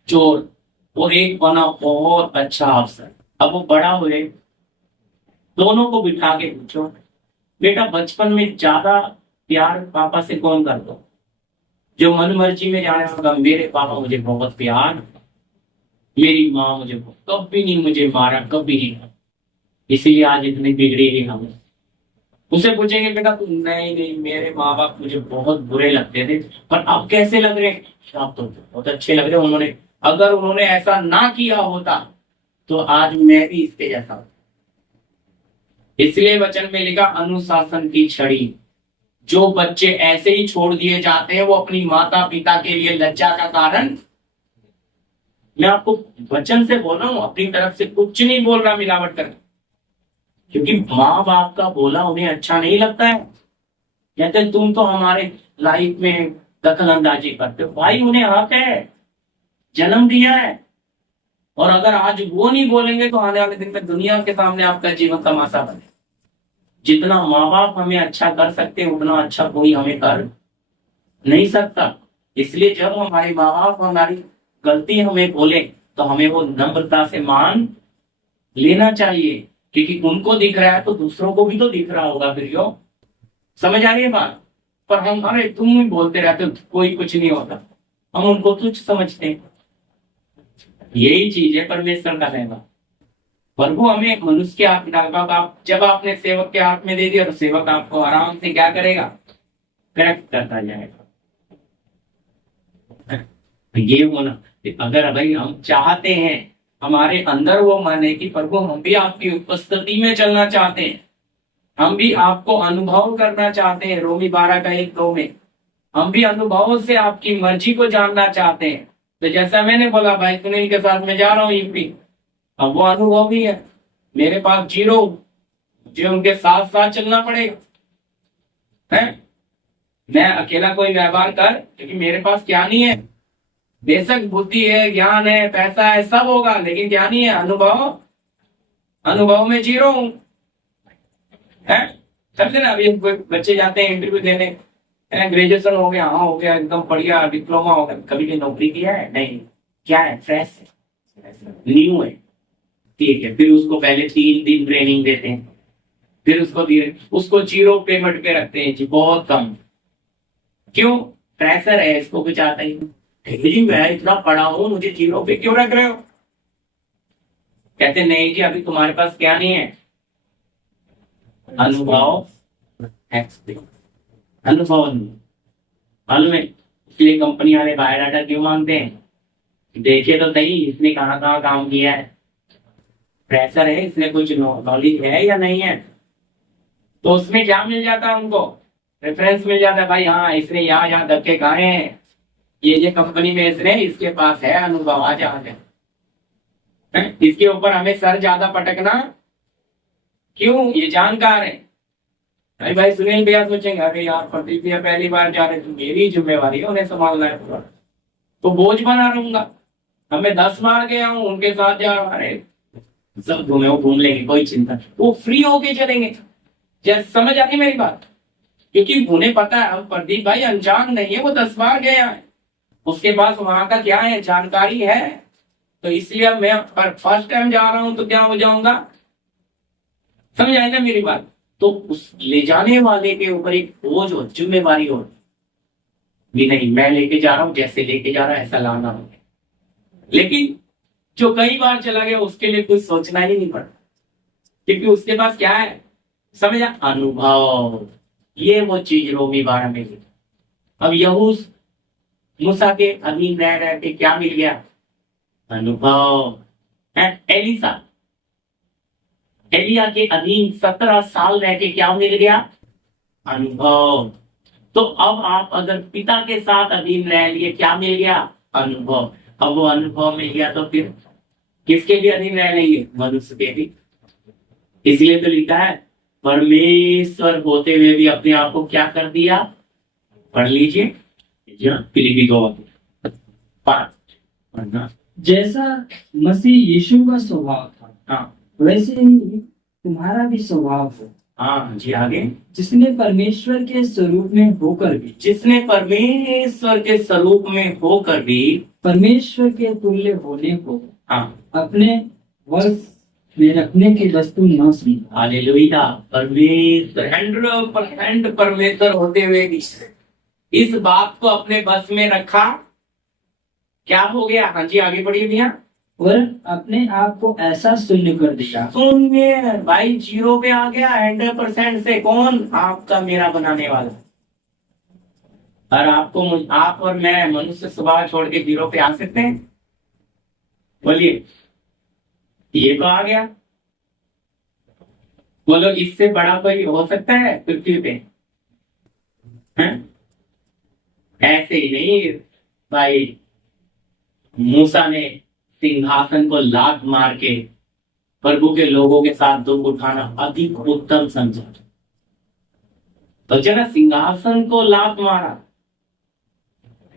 चोर, और एक बना बहुत अच्छा अफसर। अब वो बड़ा हुए, दोनों को बिठा के पूछो, बेटा बचपन में ज्यादा प्यार पापा से कौन कर दो? जो मन मर्जी में जाने होगा, मेरे पापा मुझे बहुत प्यार, मेरी माँ मुझे कभी नहीं मुझे मारा, कभी नहीं, इसीलिए आज इतने बिगड़े ही हम। उसे पूछेंगे बेटा तू, नहीं मेरे माँ बाप मुझे बहुत बुरे लगते थे, पर अब कैसे लग रहे हैं? आप तो बहुत अच्छे लग रहे। उन्होंने, अगर उन्होंने ऐसा ना किया होता तो आज मैं भी इसके जैसा हूं। इसलिए वचन में लिखा, अनुशासन की छड़ी। जो बच्चे ऐसे ही छोड़ दिए जाते हैं, वो अपनी माता पिता के लिए लज्जा का कारण। मैं आपको वचन से बोल रहा हूं, अपनी तरफ से कुछ नहीं बोल रहा मिलावट कर, क्योंकि माँ बाप का बोला उन्हें अच्छा नहीं लगता है। कहते तुम तो हमारे लाइफ में दखल अंदाजी करते हो। भाई उन्हें हक है, जन्म दिया है, और अगर आज वो नहीं बोलेंगे तो आने वाले दिन में दुनिया के सामने आपका जीवन तमाशा बने। जितना माँ बाप हमें अच्छा कर सकते हैं, उतना अच्छा कोई हमें कर नहीं सकता। इसलिए जब हमारे माँ बाप हमारी गलती हमें बोले तो हमें वो नम्रता से मान लेना चाहिए, क्योंकि उनको दिख रहा है तो दूसरों को भी तो दिख रहा होगा। फिर यो समझ आ रही है बात? पर हम, अरे तुम बोलते रहते हो, कोई कुछ नहीं होता, हम उनको तुच्छ समझते हैं। यही चीज है परमेश्वर का रहना। प्रभु हमें मनुष्य के हाथ में डालता, जब आपने सेवक के हाथ में दे दिया तो सेवक आपको आराम से क्या करेगा? करेक्ट करता जाएगा। ये होना, अगर भाई हम चाहते हैं, हमारे अंदर वो मन है कि प्रभु हम भी आपकी उपस्थिति में चलना चाहते हैं, हम भी आपको अनुभव करना चाहते हैं। रोमी 12:1-2 में हम भी अनुभव से आपकी मर्जी को जानना चाहते हैं। तो जैसा मैंने बोला, भाई सुनील के साथ मैं जा रहा हूँ यूपी, अब वो अनुभव भी है, मेरे पास जीरो, मुझे उनके साथ साथ चलना पड़ेगा। है मैं अकेला कोई व्यवहार कर, क्योंकि मेरे पास क्या नहीं है? बेशक बुद्धि है, ज्ञान है, पैसा है, सब होगा, लेकिन क्या नहीं है? अनुभव में जीरो हूं। है समझे ना? अभी बच्चे जाते हैं इंटरव्यू देने, ग्रेजुएशन हो गया, हाँ हो गया, एकदम बढ़िया, डिप्लोमा हो गया, कभी भी नौकरी किया है? नहीं। क्या है? फ्रेश है, न्यू है, ठीक है। फिर उसको पहले 3 दिन ट्रेनिंग देते हैं, फिर उसको जीरो पेमेंट पे रखते हैं जी, बहुत कम। क्यों? प्रेशर है, इसको कुछ आता ही नहीं। जी मैं इतना पढ़ा हूं, मुझे जीरो पे क्यों रख रहे हो? कहते नहीं जी, अभी तुम्हारे पास क्या नहीं है? अनुभव नहीं। मालूम है? इसलिए कंपनी वाले बायोडाटा क्यों मांगते हैं? देखे तो सही इसने कहाँ कहाँ काम किया है, प्रेशर है, इसने कुछ नॉलेज है या नहीं है। तो उसमें क्या मिल जाता है उनको? रेफरेंस मिल जाता है, भाई हाँ इसने यहाँ यहाँ धक्के खाए हैं, ये कंपनी में इसने, इसके पास है अनुभव, आ जा इसके ऊपर हमें सर ज्यादा पटकना क्यों? ये जानकार है। भाई भाई सुनील भैया सोचेंगे अरे यार प्रदीप भैया पहली बार जा रहे, तो मेरी जिम्मेवारी है उन्हें संभालना है पूरा, तो बोझ बना रहूंगा। हमें 10 बार गया हूँ उनके साथ जा, अरे सब घूम लेंगे, कोई चिंता नहीं, वो फ्री होके चलेंगे। जैसे समझ आती मेरी बात? क्योंकि उन्हें पता है अब प्रदीप भाई अनजान नहीं है, वो 10 बार गया है, उसके पास वहां का क्या है, जानकारी है। तो इसलिए अब मैं फर्स्ट टाइम जा रहा हूं तो क्या हो जाऊंगा? समझ आई ना मेरी बात? तो उस ले जाने वाले के ऊपर एक बोझ हो, जिम्मेवारी हो भी, नहीं मैं लेके जा रहा हूं, जैसे लेके जा रहा है ऐसा लाना हो। लेकिन जो कई बार चला गया उसके लिए कुछ सोचना ही नहीं पड़ा, क्योंकि उसके पास क्या है, समझा, अनुभव। ये वो चीज रोमी 12 में। अब यहूस मूसा के अधीन रह रह के क्या मिल गया? अनुभव। एलिसा एलिया के अधीन 17 साल रह के क्या मिल गया? अनुभव। तो अब आप अगर पिता के साथ अधीन रह लिए, क्या मिल गया? अनुभव। अब वो अनुभव मिल गया तो फिर किसके भी अधीन रह लेंगे? मनुष्य के भी। इसलिए तो लिखा है परमेश्वर होते हुए भी अपने आप को क्या कर दिया? पढ़ लीजिए फिलिप्पी 2:5। जैसा मसीह यीशु का स्वभाव था, हाँ वैसे ही तुम्हारा भी स्वभाव हो, हाँ जी, आगे। जिसने परमेश्वर के स्वरूप में होकर भी, जिसने परमेश्वर के स्वरूप में होकर भी परमेश्वर के तुल्य होने को हाँ अपने वश में रखने की वस्तु न समझा। हालेलुया। परमेश्वर 100% परमेश्वर होते हुए भी इस बात को अपने बस में रखा, क्या हो गया? हाँ जी, आगे बढ़िए भैया। और अपने आप को ऐसा शून्य कर दिया। शून्य भाई, 0 पे आ गया 100% से। कौन? आपका मेरा बनाने वाला। और आप और मैं मनुष्य स्वभाव छोड़ के 0 पे आ सकते हैं? बोलिए, ये तो आ गया। बोलो, इससे बड़ा कोई हो सकता है पृथ्वी पे? हैं? ऐसे ही नहीं भाई, मूसा ने सिंहासन को लात मार के प्रभु के लोगों के साथ दुख उठाना अधिक उत्तम समझा। तो जरा सिंहासन को लात मारा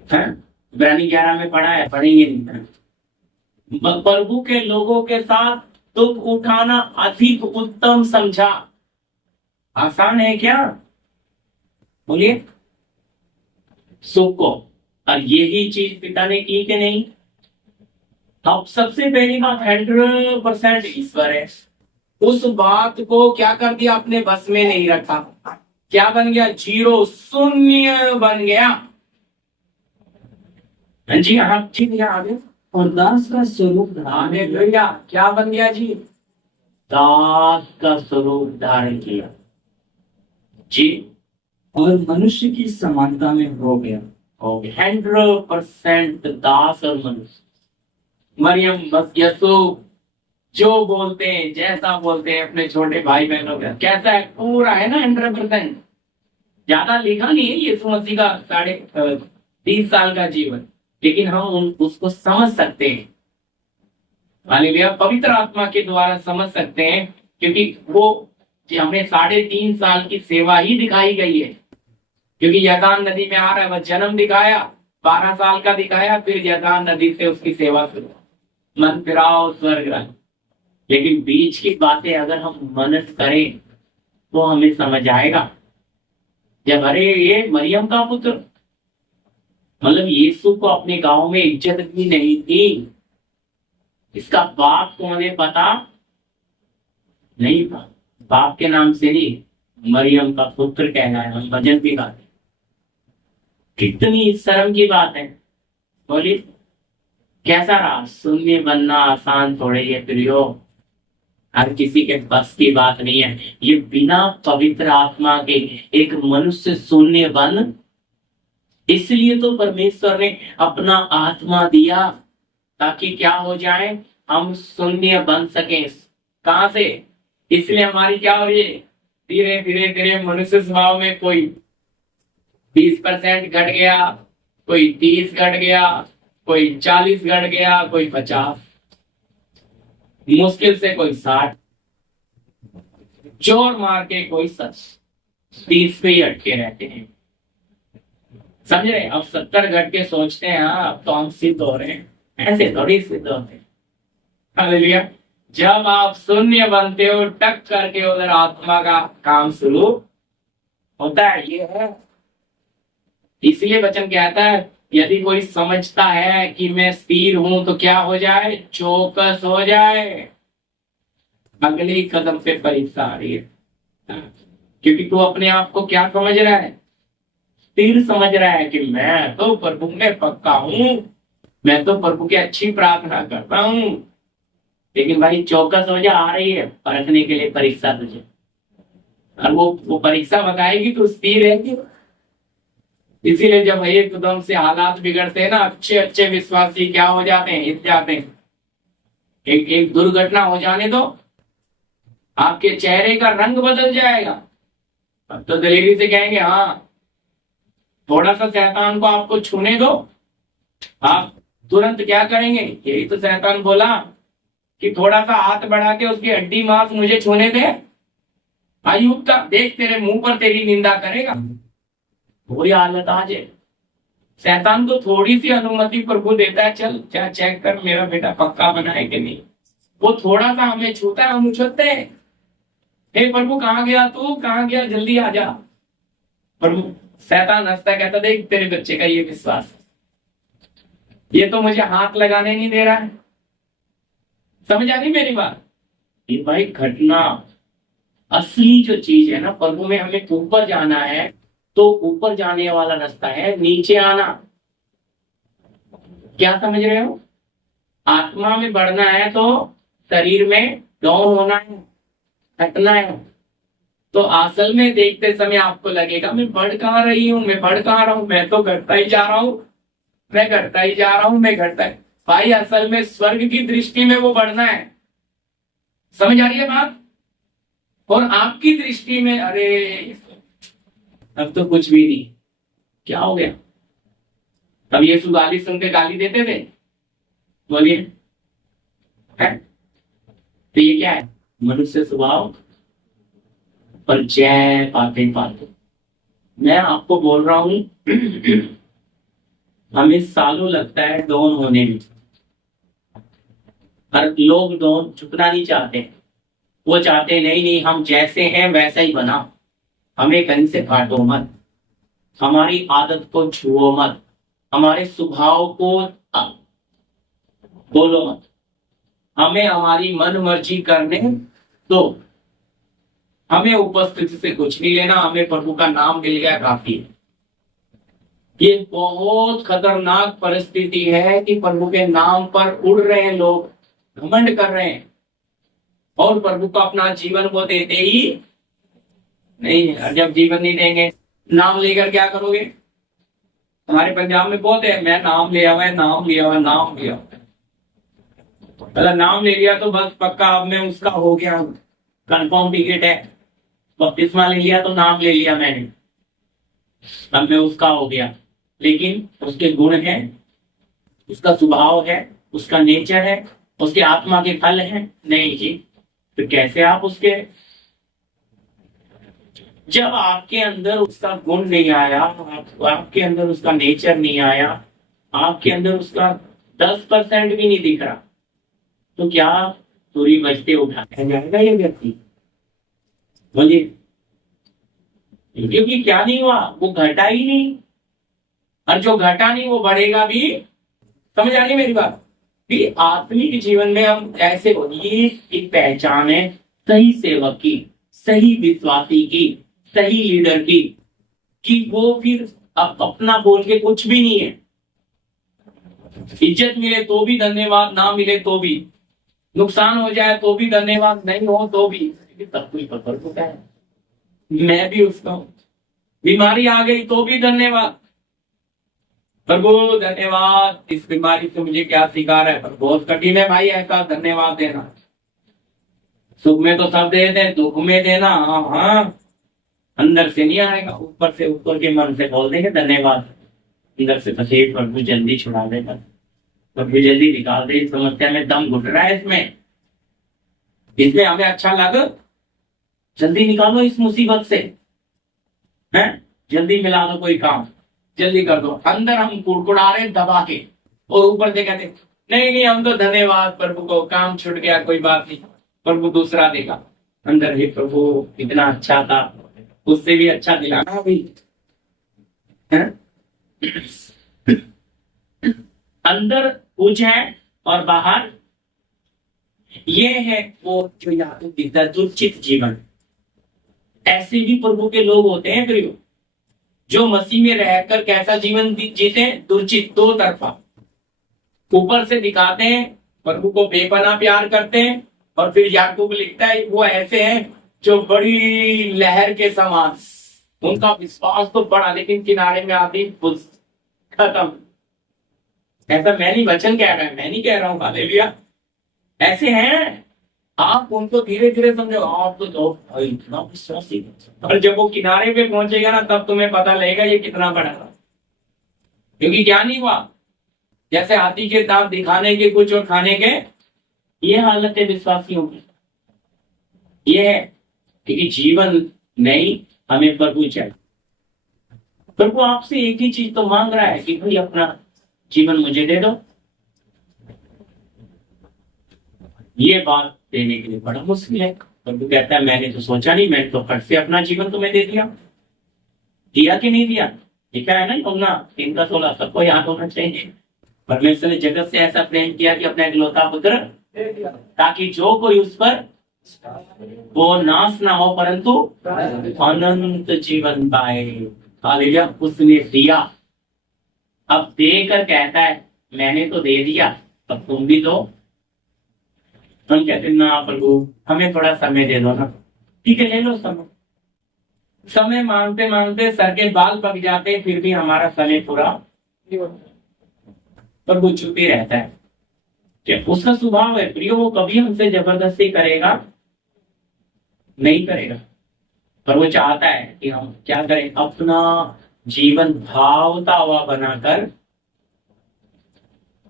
है, इब्रानी 11 में पढ़ा है, पढ़ेंगे नहीं। प्रभु के लोगों के साथ दुख उठाना अधिक उत्तम समझा। आसान है क्या? बोलिए, सुख को। और यही चीज पिता ने की कि नहीं? अब सबसे पहली बात 100% ईश्वर है। उस बात को क्या कर दिया? अपने बस में नहीं रखा। क्या बन गया? 0, शून्य बन गया। जी हाँ, ठीक है, आगे। और दास का स्वरूप धारण किया। भैया क्या बन गया जी? दास का स्वरूप धारण किया जी, और मनुष्य की समानता में हो गया। 100% दास और मनुष्य। मरियम बस यसु जो बोलते हैं, जैसा बोलते हैं अपने छोटे भाई बहनों का, कैसा है? पूरा है ना 100%। ज्यादा लिखा नहीं है यीशु मसीह का 30 साल का जीवन, लेकिन हम उसको समझ सकते हैं। हालेलुया, पवित्र आत्मा के द्वारा समझ सकते हैं, क्योंकि वो हमें 3.5 साल की सेवा ही दिखाई गई है। क्योंकि यरदान नदी में आ रहा है, वह जन्म दिखाया, 12 साल का दिखाया, फिर यरदान नदी से उसकी सेवा शुरू, मन फिराओ स्वर्ग राज्य। लेकिन बीच की बातें अगर हम मनन करें तो हमें समझ आएगा। जब अरे ये मरियम का पुत्र, मतलब यीशु को अपने गांव में इज्जत भी नहीं थी, इसका बाप कौन है पता नहीं था, बाप के नाम से नहीं, मरियम का पुत्र कहना है। हम भजन भी गाते, कितनी शर्म की बात है। बोलिए, कैसा रहा? शून्य बनना आसान थोड़े ये प्रियो, हर किसी के बस की बात नहीं है। ये बिना पवित्र आत्मा के एक मनुष्य शून्य बन इसलिए तो परमेश्वर ने अपना आत्मा दिया, ताकि क्या हो जाए, हम शून्य बन सके। कहां से? इसलिए हमारी क्या हो रही है, धीरे धीरे धीरे मनुष्य स्वभाव में कोई 20% घट गया, कोई 30 घट गया, कोई 40 घट गया, कोई 50, मुश्किल से कोई 60, जोर मार के कोई 30 पे ही अटके रहते हैं। समझ रहे? अब 70 घट के सोचते हैं हाँ अब तो हम सिद्ध हो रहे हैं, ऐसे थोड़ी सिद्ध होते हैं। हालेलुया। जब आप शून्य बनते हो, टक करके उधर आत्मा का काम शुरू होता है। ये है, इसलिए वचन कहता है यदि कोई समझता है कि मैं स्थिर हूं तो क्या हो जाए, चौकस हो जाए। अगले ही कदम पे परीक्षा आ रही है, क्योंकि तू अपने आप को क्या समझ रहा है, स्थिर समझ रहा है कि मैं तो प्रभु में पक्का हूं, मैं तो प्रभु की अच्छी प्रार्थना करता हूं। लेकिन भाई चौकस हो जा, आ रही है परखने के लिए परीक्षा तुझे, और वो परीक्षा बताएगी तो स्थिर रहेगी। इसीलिए जब एकदम से हालात बिगड़ते हैं ना, अच्छे अच्छे विश्वासी क्या हो जाते हैं, हिट जाते हैं। एक दुर्घटना हो जाने दो, आपके चेहरे का रंग बदल जाएगा। अब तो दलेरी से कहेंगे हाँ, थोड़ा सा शैतान को आपको छूने दो, आप तुरंत क्या करेंगे, यही तो शैतान बोला कि थोड़ा सा हाथ बढ़ा के उसकी हड्डी मांस मुझे छूने दे, अयुब का देख तेरे मुंह पर तेरी निंदा करेगा। वही हालत आज है। शैतान को थोड़ी सी अनुमति प्रभु देता है, चल क्या चेक कर मेरा बेटा पक्का बना है कि नहीं। वो थोड़ा सा हमें छूता है, हम उछलते हैं, हे प्रभु कहाँ गया तू, कहाँ गया, जल्दी आ जा। प्रभु शैतान हंसता कहता देख तेरे बच्चे का ये विश्वास, ये तो मुझे हाथ लगाने नहीं दे रहा है। समझ आ गई मेरी बात? ये भाई घटना, असली जो चीज है ना, प्रभु में हमें ऊपर जाना है तो ऊपर जाने वाला रास्ता है नीचे आना। क्या समझ रहे हो? आत्मा में बढ़ना है तो शरीर में डाउन होना है, हटना है। तो असल में देखते समय आपको लगेगा मैं बढ़ कहाँ रही हूँ, मैं बढ़ कहाँ रहा हूँ, मैं तो घटता ही जा रहा हूँ, मैं घटता ही जा रहा हूँ, मैं घटता है। भाई असल में स्वर्ग की दृष्टि में वो बढ़ना है। समझ आ रही है बात? और आपकी दृष्टि में अरे अब तो कुछ भी नहीं, क्या हो गया? तब यीशु गाली सुन के गाली देते थे? बोलिए, तो ये क्या है? मनुष्य स्वभाव पर जय पाते पाते। मैं आपको बोल रहा हूं हमें सालों लगता है डाउन होने में, और लोग डाउन झुकना नहीं चाहते। वो चाहते नहीं नहीं हम जैसे हैं वैसा ही बना, हमें कहीं से काटो मत, हमारी आदत को छुओ मत, हमारे स्वभाव को बोलो मत, हमें हमारी मन मर्जी करने दो, हमें उपस्थिति से कुछ नहीं लेना, हमें प्रभु का नाम मिल गया काफी है। ये बहुत खतरनाक परिस्थिति है कि प्रभु के नाम पर उड़ रहे हैं लोग, घमंड कर रहे हैं, और प्रभु को अपना जीवन वो देते ही नहीं। जब जीवन नहीं देंगे, नाम लेकर क्या करोगे? हमारे पंजाब में बहुत है, मैं नाम लिया हुआ, नाम लिया हुआ, नाम लिया हुआ। मतलब नाम ले लिया तो बस पक्का, अब मैं उसका हो गया, कंफर्म टिकट है। बपतिस्मा ले लिया तो नाम ले लिया मैंने, अब मैं उसका हो गया। लेकिन उसके गुण हैं, उसका स्वभाव है, उसका नेचर है, उसके आत्मा के फल हैं नहीं जी। तो कैसे आप उसके, जब आपके अंदर उसका गुण नहीं आया, आपके अंदर उसका नेचर नहीं आया, आपके अंदर उसका 10% भी नहीं दिख रहा, तो क्या पूरी बजते उठाया जाएगा ये व्यक्ति? बोलिए, क्योंकि क्या नहीं हुआ, वो घटा ही नहीं, और जो घटा नहीं वो बढ़ेगा भी। समझ आ रही मेरी बात? कि आत्मिक जीवन में हम ऐसे हो, ये एक पहचान है सही सेवक की, सही विश्वासी की, सही लीडर की, कि वो फिर अपना बोल के कुछ भी नहीं है। इज्जत मिले तो भी धन्यवाद, ना मिले तो भी, नुकसान हो जाए तो भी धन्यवाद, नहीं हो तो भी, सब कुछ पर होता है। मैं भी उसका हूं, बीमारी आ गई तो भी धन्यवाद, प्रभु धन्यवाद, इस बीमारी से मुझे क्या सिखा रहा है, पर बहुत कठिन है भाई ऐसा धन्यवाद देना। सुख में तो सब दे दे, दुख में देना हाँ हाँ अंदर से नहीं आएगा, ऊपर से ऊपर के मन से बोल देंगे धन्यवाद, अंदर से बस ये प्रभु जल्दी छुड़ा देगा, प्रभु जल्दी निकाल दे, इस समस्या में दम घुट रहा है, इसमें हमें अच्छा लगे, जल्दी निकालो इस मुसीबत से, हैं जल्दी मिला दो कोई काम, जल्दी कर दो। अंदर हम कुड़कुड़ा रहे दबा के, और ऊपर से कहते नहीं नहीं हम तो धन्यवाद प्रभु को, काम छूट गया कोई बात नहीं, प्रभु दूसरा देगा। अंदर ही प्रभु इतना अच्छा था, उससे भी अच्छा दिलाना भी है। अंदर कुछ है और बाहर ये है वो जो यहाँ दिखता है दुर्चित जीवन। ऐसे भी प्रभु के लोग होते हैं प्रियो, जो मसीह में रहकर कैसा जीवन जीते, दुर्चित, दो तरफा। ऊपर से दिखाते हैं प्रभु को बेपनाह प्यार करते हैं, और फिर याकूब लिखता है वो ऐसे हैं जो बड़ी लहर के समान, उनका विश्वास तो बड़ा लेकिन किनारे में आती खत्म। ऐसा मैं नहीं वचन कह रहा है, मैं नहीं कह रहा हूँ, हालेलुया। ऐसे हैं, आप उनको धीरे धीरे समझो, आप तो इतना विश्वासी, और जब वो किनारे पे पहुंचेगा ना तब तुम्हें पता लगेगा ये कितना बड़ा था, क्योंकि क्या नहीं हुआ, जैसे हाथी के दांत दिखाने के कुछ और खाने के, ये हालत है विश्वासियों की। ये है क्योंकि जीवन नहीं, हमें प्रभु चाहिए। प्रभु आपसे एक ही चीज तो मांग रहा है कि भाई अपना जीवन मुझे दे दो। ये बात देने के लिए बड़ा मुश्किल है। प्रभु कहता है मैंने तो सोचा नहीं, मैंने तो फट से अपना जीवन तुम्हें दे दिया। दिया कि नहीं दिया? लिखा है ना यमुना 3:16, सबको याद होना चाहिए। परमेश्वर ने जगत से ऐसा प्रेम किया कि अपना इकलौता पुत्र, ताकि जो कोई उस पर वो नाश ना हो परंतु अनंत जीवन पाए। हालेलुया, उसने दिया। अब देकर कहता है मैंने तो दे दिया, अब तुम भी दो। हम कहते हैं ना प्रभु हमें थोड़ा समय दे दो ना। ठीक है, ले लो समय। समय मांगते मांगते सर के बाल पक जाते, फिर भी हमारा समय पूरा प्रभु चुप ही रहता है। क्या उसका स्वभाव है प्रियो, वो कभी हमसे जबरदस्ती करेगा नहीं करेगा, पर वो चाहता है कि हम क्या करें, अपना जीवन भावता हुआ बनाकर।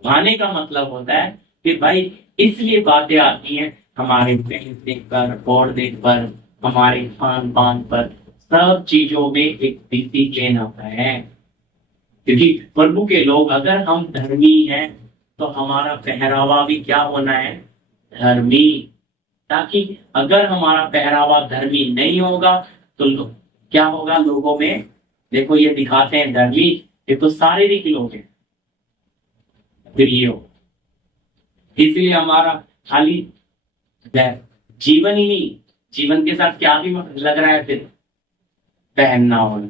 भाने का मतलब होता है कि भाई इसलिए बातें आती हैं हमारे पहन देख पर, और देख पर, हमारे खान पान पर, सब चीजों में एक डिसिप्लिन आता है। क्योंकि प्रभु के लोग अगर हम धर्मी हैं तो हमारा पहरावा भी क्या होना है, धर्मी। ताकि अगर हमारा पहरावा धर्मी नहीं होगा तो क्या होगा लोगों में, देखो ये दिखाते हैं धर्मी, ये तो शारीरिक लोग हैं, फिर ये हो। इसलिए हमारा खाली जीवन ही नहीं, जीवन के साथ क्या भी लग रहा है, फिर पहनना होना।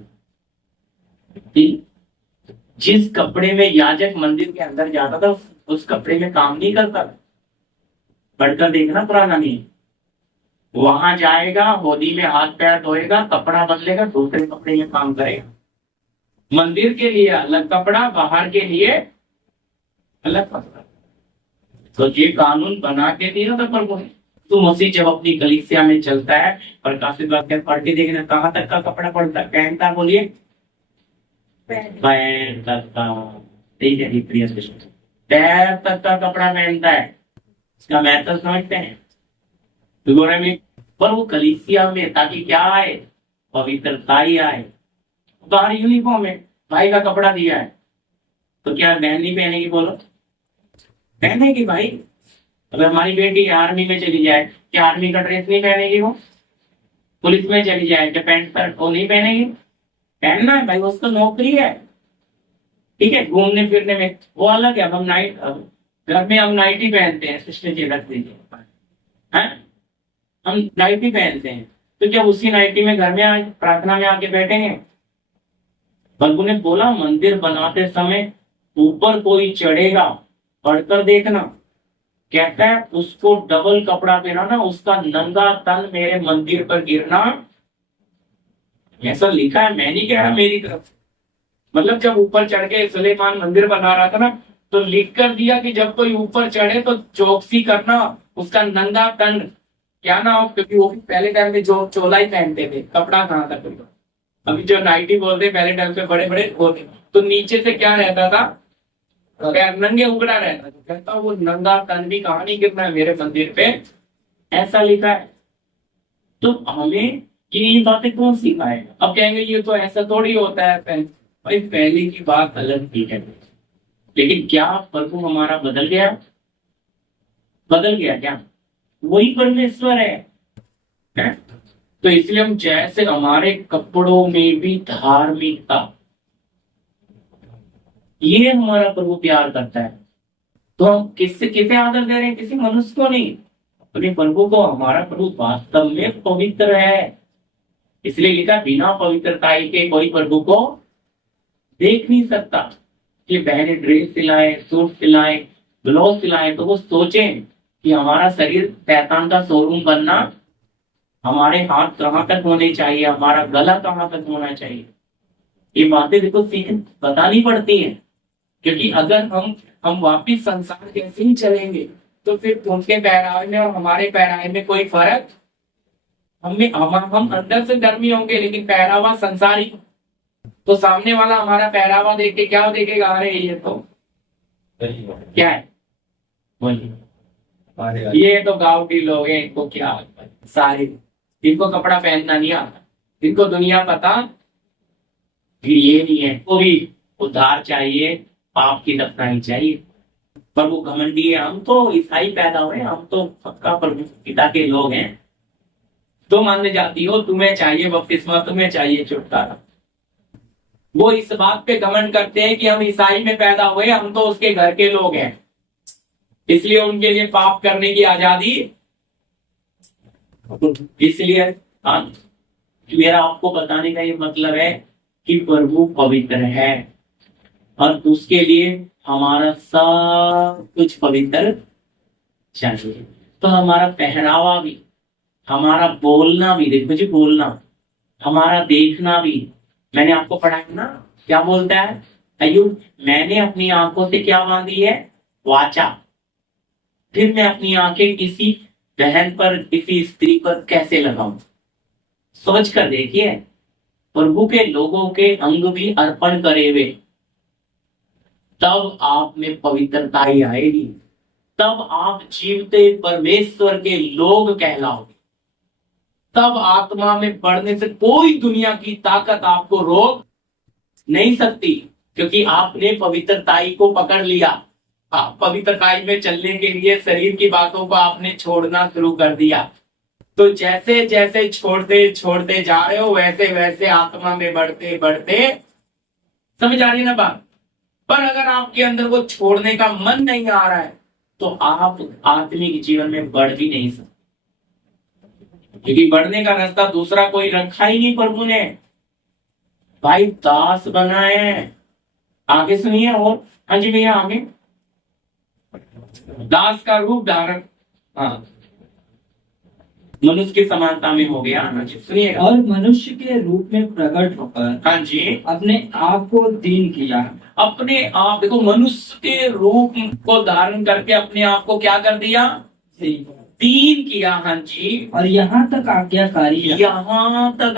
जिस कपड़े में याजक मंदिर के अंदर जाता था उस कपड़े में काम नहीं करता। पढ़कर देखना पुराना नहीं, वहां जाएगा, होदी में हाथ पैर धोएगा, कपड़ा बदलेगा, दूसरे कपड़े में काम करेगा। मंदिर के लिए अलग कपड़ा, बाहर के लिए अलग कपड़ा। तो ये कानून बना के दिया था प्रभु ने। तो मसीह जब अपनी कलीसिया में चलता है, प्रकाशित वाक्य पार्टी देखना, कहाँ तक का कपड़ा पहनता, बोलिए पैर तक का। ठीक है प्रिय, पैर तक का कपड़ा पहनता है, इसका महत्व समझते हैं गोरे में। पर वो कलीसिया में ताकि क्या आए, पवित्रता ही आए। बाहर यूनिफॉर्म है, भाई का कपड़ा दिया है तो क्या बहन नहीं पहनेगी? बोलो पहनेगी भाई। अगर हमारी बेटी आर्मी में चली जाए, क्या आर्मी का ड्रेस नहीं पहनेगी? वो पुलिस में चली जाए, क्या पैंट शर्ट वो नहीं पहनेगी? पहनना है भाई, उसको नौकरी है। ठीक है, घूमने फिरने में वो अलग है। अब हम नाइट, घर में हम नाइटी पहनते हैं, सिस्टर जी रख दीजिए, हम नाइटी पहनते हैं, तो क्या उसी नाइटी में घर में प्रार्थना में आके बैठेंगे? प्रभु ने बोला मंदिर बनाते समय ऊपर कोई चढ़ेगा, पढ़कर देखना, कहता है उसको डबल कपड़ा पहनाना, उसका नंगा तन मेरे मंदिर पर गिरना। ऐसा लिखा है, मैं नहीं कह रहा मेरी तरफ से, मतलब जब ऊपर चढ़ के सुलेमान मंदिर बना रहा था ना, तो लिख कर दिया कि जब कोई ऊपर चढ़े तो चौकसी करना, उसका नंगा तन क्या ना हो, क्योंकि वो पहले टाइम में जो चोला ही पहनते थे, कपड़ा कहाँ था कोई। अभी जो नाइटी बोलते पहले टाइम पे बड़े बड़े होते, तो नीचे से क्या रहता था, पैर नंगे उगड़ा रहता था। कहता वो नंगा तन भी कहाँ नहीं गिरना है मेरे मंदिर पे, ऐसा लिखा है। तो हमें ये बातें कौन सिखाए। अब कहेंगे ये तो ऐसा थोड़ी होता है, पहले भाई पहले की बात अलग थी है, लेकिन क्या प्रभु हमारा बदल गया? बदल गया क्या? वही परमेश्वर है? तो इसलिए हम जैसे हमारे कपड़ों में भी धार्मिकता, ये हमारा प्रभु प्यार करता है। तो हम किससे किसे आदर दे रहे हैं? किसी मनुष्य को नहीं, अपने प्रभु को। हमारा प्रभु वास्तव में पवित्र है, इसलिए लिखा बिना पवित्रताई के कोई प्रभु को देख नहीं सकता। कि बहनें ड्रेस सिलाए, सूट सिलाए, ब्लाउज सिलाए, तो वो सोचें कि हमारा शरीर शैतान का शोरूम बनना, हमारे हाथ कहाँ तक होने चाहिए, हमारा गला कहाँ तक होना चाहिए। ये बातें देखो सीख बतानी पड़ती हैं, क्योंकि अगर हम वापिस संसार कैसे ही चलेंगे, तो फिर उनके पहरावे में और हमारे पहरावे में कोई फर्क हम अंदर से धर्मी होंगे, लेकिन पहरावा संसारी। तो सामने वाला हमारा पहरावा देख के क्या देखेगा, अरे ये तो क्या है, ये तो गांव के लोग हैं, इनको क्या सारे, इनको कपड़ा पहनना नहीं आता, इनको दुनिया पता भी ये नहीं है। को भी उद्धार चाहिए, पाप की दफनाई चाहिए। पर वो घमंडी है, हम तो ईसाई पैदा हुए, हम तो पक्का प्रभु पिता के लोग हैं। तो मानने जाती हो तुम्हें चाहिए बपतिस्मा, तुम्हें चाहिए छुटकारा। वो इस बात पे घमंड करते हैं कि हम ईसाई में पैदा हुए, हम तो उसके घर के लोग हैं, इसलिए उनके लिए पाप करने की आजादी। इसलिए मेरा आपको बताने का ये मतलब है कि प्रभु पवित्र है, और उसके लिए हमारा सब कुछ पवित्र चाहिए। तो हमारा पहनावा भी, हमारा बोलना भी, देखो जी बोलना, हमारा देखना भी। मैंने आपको पढ़ाया ना, क्या बोलता है अय्यूब, मैंने अपनी आंखों से क्या बांधी है, वाचा। फिर मैं अपनी आंखें किसी बहन पर, किसी स्त्री पर कैसे लगाऊं? सोच कर देखिए, प्रभु के लोगों के अंग भी अर्पण करे हुए, तब आप में पवित्रता ही आएगी, तब आप जीवते परमेश्वर के लोग कहलाओगे। तब आत्मा में बढ़ने से कोई दुनिया की ताकत आपको रोक नहीं सकती, क्योंकि आपने पवित्रताई को पकड़ लिया। आप पवित्रताई में चलने के लिए शरीर की बातों को आपने छोड़ना शुरू कर दिया। तो जैसे जैसे छोड़ते छोड़ते जा रहे हो, वैसे वैसे आत्मा में बढ़ते बढ़ते, समझ आ रही है ना बात। पर अगर आपके अंदर वो छोड़ने का मन नहीं आ रहा है, तो आप आत्मिक जीवन में बढ़ भी नहीं सकते, क्योंकि बढ़ने का रास्ता दूसरा कोई रखा ही नहीं प्रभु ने। भाई दास बनाए हैं, आगे सुनिए। और हाँ जी भैया, आगे दास का रूप धारण, हाँ, मनुष्य की समानता में हो गया। हाँ जी सुनिए। और मनुष्य के रूप में प्रकट होकर, हाँ जी, अपने आप को दीन किया। अपने आप, देखो, मनुष्य के रूप को धारण करके अपने आप को क्या कर दिया, दीन किया। हाँ जी। और यहाँ तक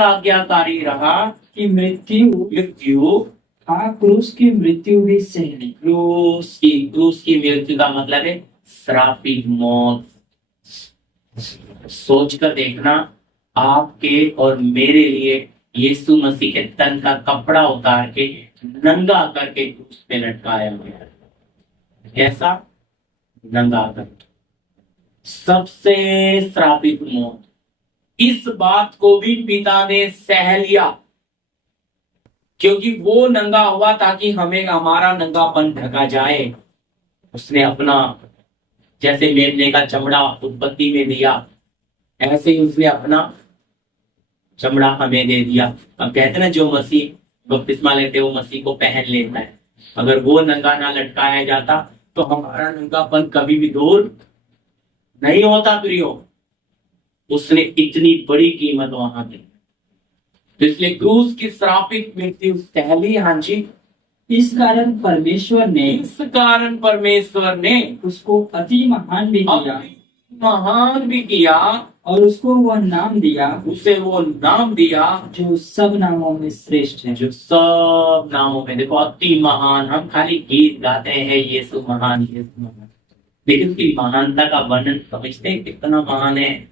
आज्ञाकारी रहा कि मृत्यु क्रूस की मृत्यु भी सहनी। क्रूस की मृत्यु का मतलब है श्रापित मौत। सोच कर देखना, आपके और मेरे लिए यीशु मसीह के तन का कपड़ा उतार के नंगा करके क्रूस पे लटकाया गया। कैसा नंगा कर, सबसे श्रापित मौत। इस बात को भी पिता ने सह लिया, क्योंकि वो नंगा हुआ ताकि हमें हमारा नंगापन ढका जाए। उसने अपना, जैसे मेमने का चमड़ा उत्पत्ति में दिया, ऐसे ही उसने अपना चमड़ा हमें दे दिया। अब कहते हैं ना, जो मसीह बपतिस्मा लेते वो मसीह को पहन लेता है। अगर वो नंगा ना लटकाया जाता तो हमारा नंगापन कभी भी दूर नहीं होता प्रियो। उसने इतनी बड़ी कीमत वहां दी, तो इसलिए क्रूस की श्रापित मृत्यु सहली। हाँ जी। इस कारण परमेश्वर ने इस कारण परमेश्वर ने उसको अति महान भी किया महान भी किया, और उसको वह नाम दिया उसे वो नाम दिया जो सब नामों में श्रेष्ठ है। जो सब नामों में, देखो अति महान, हम खाली गीत गाते हैं यीशु महान यीशु महान, लेकिन उसकी महानता का वर्णन समझते हैं कितना महान है।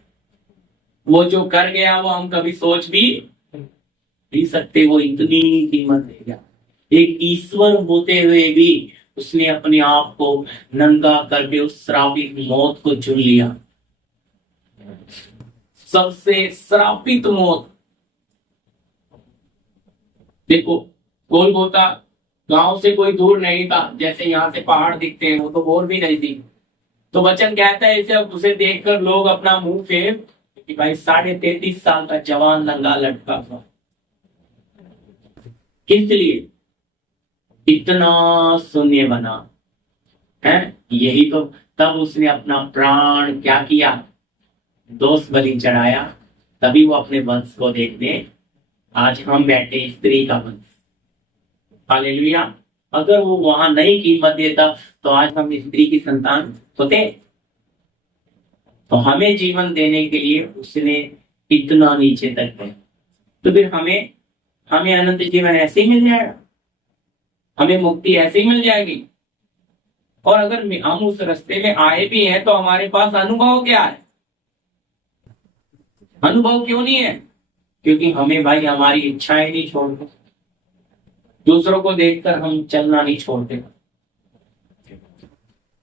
वो जो कर गया वो हम कभी सोच भी नहीं सकते, वो इतनी कीमत देगा। एक ईश्वर होते हुए भी उसने अपने आप को नंगा करके उस श्रापित मौत को चुन लिया, सबसे श्रापित मौत। देखो गोलगोता गांव से कोई दूर नहीं था, जैसे यहाँ से पहाड़ दिखते हैं, वो तो और भी नहीं थी। तो वचन कहता है इसे, उसे देखकर लोग अपना मुंह फेर कि भाई 33.5 साल का जवान नंगा लटका था। किस लिए? इतना शून्य बना है, यही तो। तब उसने अपना प्राण क्या किया? दोष बलि चढ़ाया, तभी वो अपने वंश को देखने आज हम बैठे, स्त्री का वंश। हालेलुया। अगर वो वहां नहीं कीमत देता तो आज हम स्त्री की संतान होते। तो हमें जीवन देने के लिए उसने इतना नीचे तक गया, तो फिर हमें अनंत जीवन ऐसे ही मिल जाएगा, हमें मुक्ति ऐसे ही मिल जाएगी। और अगर हम उस रास्ते में आए भी हैं तो हमारे पास अनुभव क्या है? अनुभव क्यों नहीं है? क्योंकि हमें भाई हमारी इच्छाएं नहीं छोड़ते, दूसरों को देखकर हम चलना नहीं छोड़ते।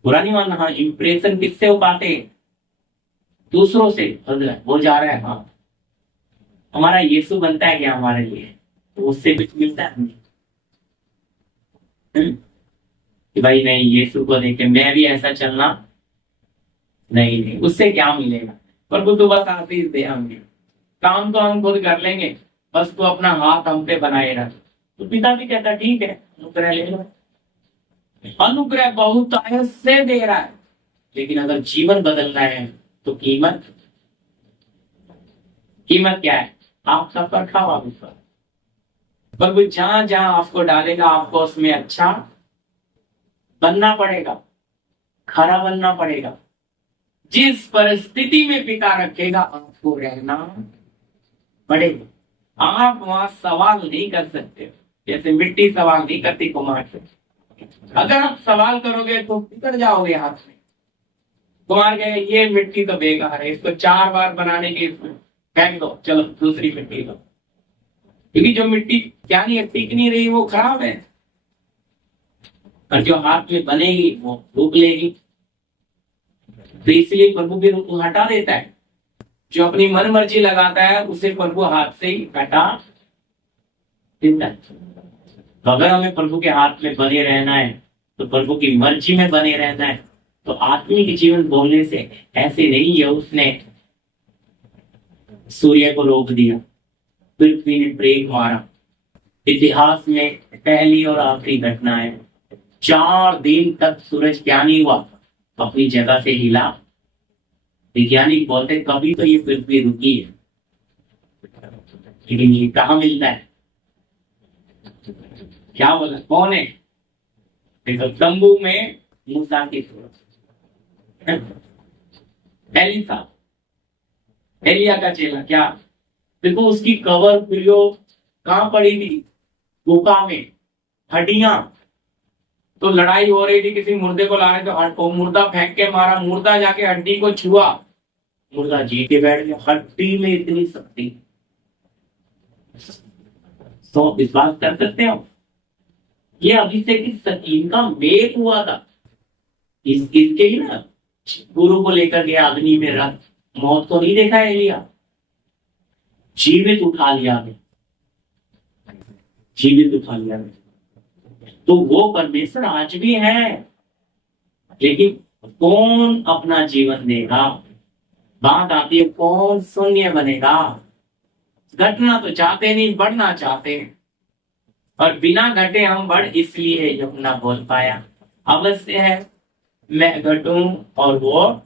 बुरा नहीं मानना, हाँ इंप्रेशन किससे हो पाते? दूसरों से। वो जा रहा है, हाँ हमारा यीशु बनता है क्या हमारे लिए? तो उससे कुछ मिलता है कि भाई नहीं, यीशु को देख के मैं भी ऐसा चलना नहीं, उससे क्या मिलेगा? प्रभु तो बस आशीष दे, हमें काम तो हम खुद कर लेंगे, बस तो अपना हाथ हम पे बनाए रख। तो पिता भी कहता ठीक है, अनुग्रह ले लो। अनुग्रह बहुत ऐसे दे रहा है, लेकिन अगर जीवन बदलना है तो कीमत क्या है? आपका परखा हुआ विश्वास। प्रभु जहां जहां आपको डालेगा, आपको उसमें अच्छा बनना पड़ेगा, खरा बनना पड़ेगा। जिस परिस्थिति में पिता रखेगा आपको रहना पड़ेगा। आप वहां सवाल नहीं कर सकते, जैसे मिट्टी सवाल नहीं करती कुम्हार से। अगर आप सवाल करोगे तो बिगड़ जाओगे हाथ में। कुम्हार कहे ये मिट्टी तो बेकार है, इसको 4 बार बनाने के फेंक दो, चलो दूसरी मिट्टी दो। क्योंकि जो मिट्टी क्या नहीं है, टिक नहीं रही, वो खराब है। और जो हाथ में बनेगी वो रुक लेगी। तो इसलिए प्रभु भी रुक हटा देता है। जो अपनी मन मर्जी लगाता है उसे प्रभु हाथ से ही हटा देता है। तो अगर हमें प्रभु के हाथ में बने रहना है, तो प्रभु की मर्जी में बने रहना है, तो आत्मिक जीवन बोलने से ऐसे नहीं है उसने सूर्य को रोक दिया, पृथ्वी ने ब्रेक मारा। इतिहास में पहली और आखिरी घटना है। 4 दिन तक सूरज क्या नहीं हुआ, अपनी जगह से हिला। वैज्ञानिक बोलते कभी तो ये पृथ्वी रुकी है, लेकिन ये कहाँ मिलता है? क्या बोला, कौन है? देखो तंबू में मूसा की सूरत, एलिया का चेला, क्या देखो उसकी कवर प्रयोग कहाँ पड़ी थी? गुफा में, हड्डियां। तो लड़ाई हो रही थी, किसी मुर्दे को ला रहे थे, मुर्दा फेंक के मारा, मुर्दा जाके हड्डी को छुआ, मुर्दा जी के बैठ गया। हड्डी में इतनी शक्ति, तो विश्वास कर सकते हो? ये अभिषेक की सकीन का मेल हुआ था। इसके ही ना गुरु को लेकर गया अग्नि में रख, मौत को नहीं देखा एलिया, जीवित उठा लिया, जीवित उठा लिया। तो वो परमेश्वर आज भी है, लेकिन कौन अपना जीवन देगा? बात आती है कौन शून्य बनेगा? घटना तो चाहते नहीं, बढ़ना चाहते हैं, और बिना घटे हम बढ़ इसलिए यमुना बोल पाया। अवश्य है मैं घटूं और वो,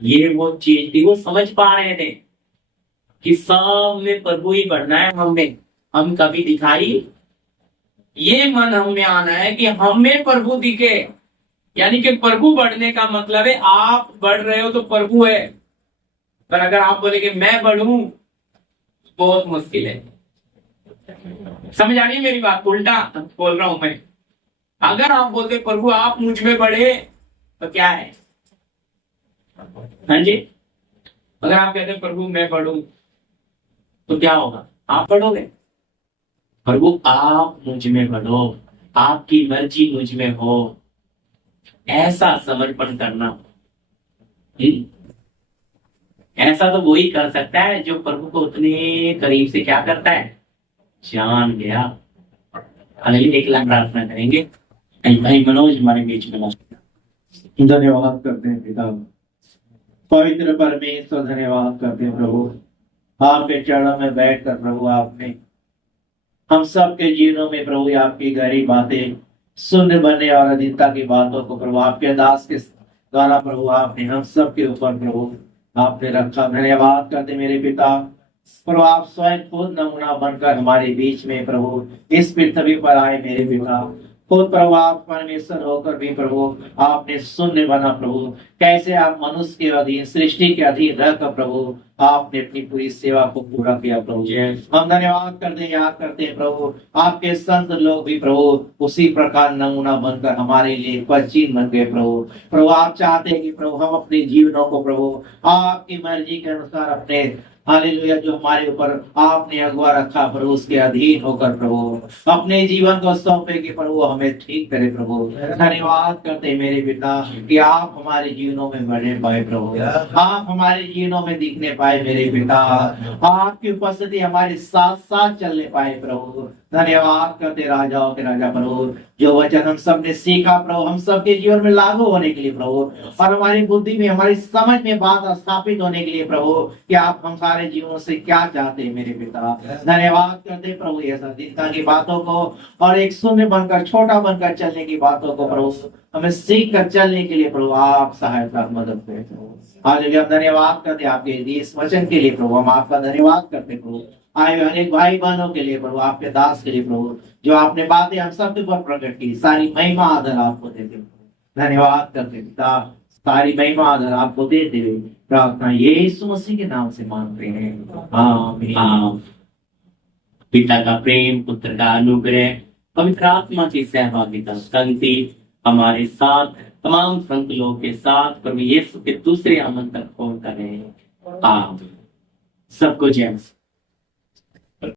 ये वो चीज थी, वो समझ पा रहे थे कि सब में प्रभु ही बढ़ना है, हम कभी दिखाई ये मन हम में आना है कि हमें प्रभु दिखे। यानी कि प्रभु बढ़ने का मतलब है आप बढ़ रहे हो तो प्रभु है, पर अगर आप बोले कि मैं बढ़ूं, बहुत मुश्किल है। समझ आ रही है मेरी बात? उल्टा बोल रहा हूं मैं। अगर आप बोलते प्रभु आप मुझ में बढ़े तो क्या है? हाँ जी, अगर आप कहते प्रभु मैं बढ़ूं तो क्या होगा? आप बढ़ोगे। प्रभु आप मुझ में बढ़ो, आपकी मर्जी मुझ में हो, ऐसा समर्पण करना। ऐसा तो वही कर सकता है जो प्रभु को उतने करीब से क्या करता है, जान गया। हालेलुया। एक लाख प्रार्थना करेंगे। भाई मनोज हमारे बीच में धन्यवाद करते हैं पिता, पवित्र परमेश्वर, धन्यवाद करते हैं प्रभु, आपके चरणों में बैठकर प्रभु आपने हम सब के जीवनों में प्रभु आपकी गहरी बातें शून्य बनने और अधीनता की बातों को प्रभु आपके दास के द्वारा प्रभु आपने हम सब के ऊपर प्रभु आपने रखा। धन्यवाद करते मेरे पिता, प्रभु आप स्वयं खुद नमूना बनकर हमारे बीच में प्रभु इस पृथ्वी पर आए मेरे पिता। खुद प्रभु आप परमेश्वर होकर भी प्रभु आपने शून्य बना प्रभु, कैसे आप मनुष्य के अधीन, सृष्टि के अधीन रहकर प्रभु आपने अपनी पूरी सेवा को पूरा किया प्रभु। हम धन्यवाद करते याद करते हैं प्रभु, आपके संत लोग भी प्रभु उसी प्रकार नमूना बनकर हमारे लिए पश्चिम बन गए प्रभु। प्रभु आप चाहते हैं कि प्रभु हम अपने जीवनों को प्रभु आपकी मर्जी के अनुसार अपने हालेलुया जो हमारे ऊपर आपने अगुआ रखा प्रभु उसके अधीन होकर प्रभु अपने जीवन को सौंपे कि प्रभु हमें ठीक करे प्रभु। धन्यवाद करते मेरे पिता कि आप हमारे जीवनों में बढ़ने पाए प्रभु, आप हमारे जीवनों में दिखने पाए मेरे पिता, आपकी उपस्थिति हमारे साथ साथ चलने पाए प्रभु। धन्यवाद करते राजाओं के राजा प्रभु, जो वचन हम सब ने सीखा प्रभु हम सबके जीवन में लागू होने के लिए प्रभु, और हमारी बुद्धि में हमारी समझ में बात स्थापित होने के लिए प्रभु कि आप हम सारे जीवनों से क्या चाहते हैं मेरे पिता। धन्यवाद करते प्रभु ये संदिग्धता की बातों को और एक शून्य बनकर छोटा बनकर चलने की बातों को प्रभु हमें सीख कर चलने के लिए प्रभु आप सहायता मदद करें प्रभु। हालेलुया। धन्यवाद करते आपके इस वचन के लिए प्रभु, हम आपका धन्यवाद करते प्रभु। आए हुए अनेक भाई बहनों के लिए प्रभु, आपके दास के लिए प्रभु, जो आपने बातें हम सबके ऊपर प्रकट की, सारी महिमा आदर आपको देते प्रभु। धन्यवाद करते पिता, सारी महिमा आदर आपको देते हुए प्रार्थना यीशु मसीह के नाम से मांगते हैं, आमीन। पिता का प्रेम, पुत्र का अनुग्रह, पवित्र आत्मा की सहभागिता, शांति हमारे साथ, तमाम संत लोगों के साथ प्रभु यीशु के दूसरे आमंत्रण को करें। आप सबको जय मसीह।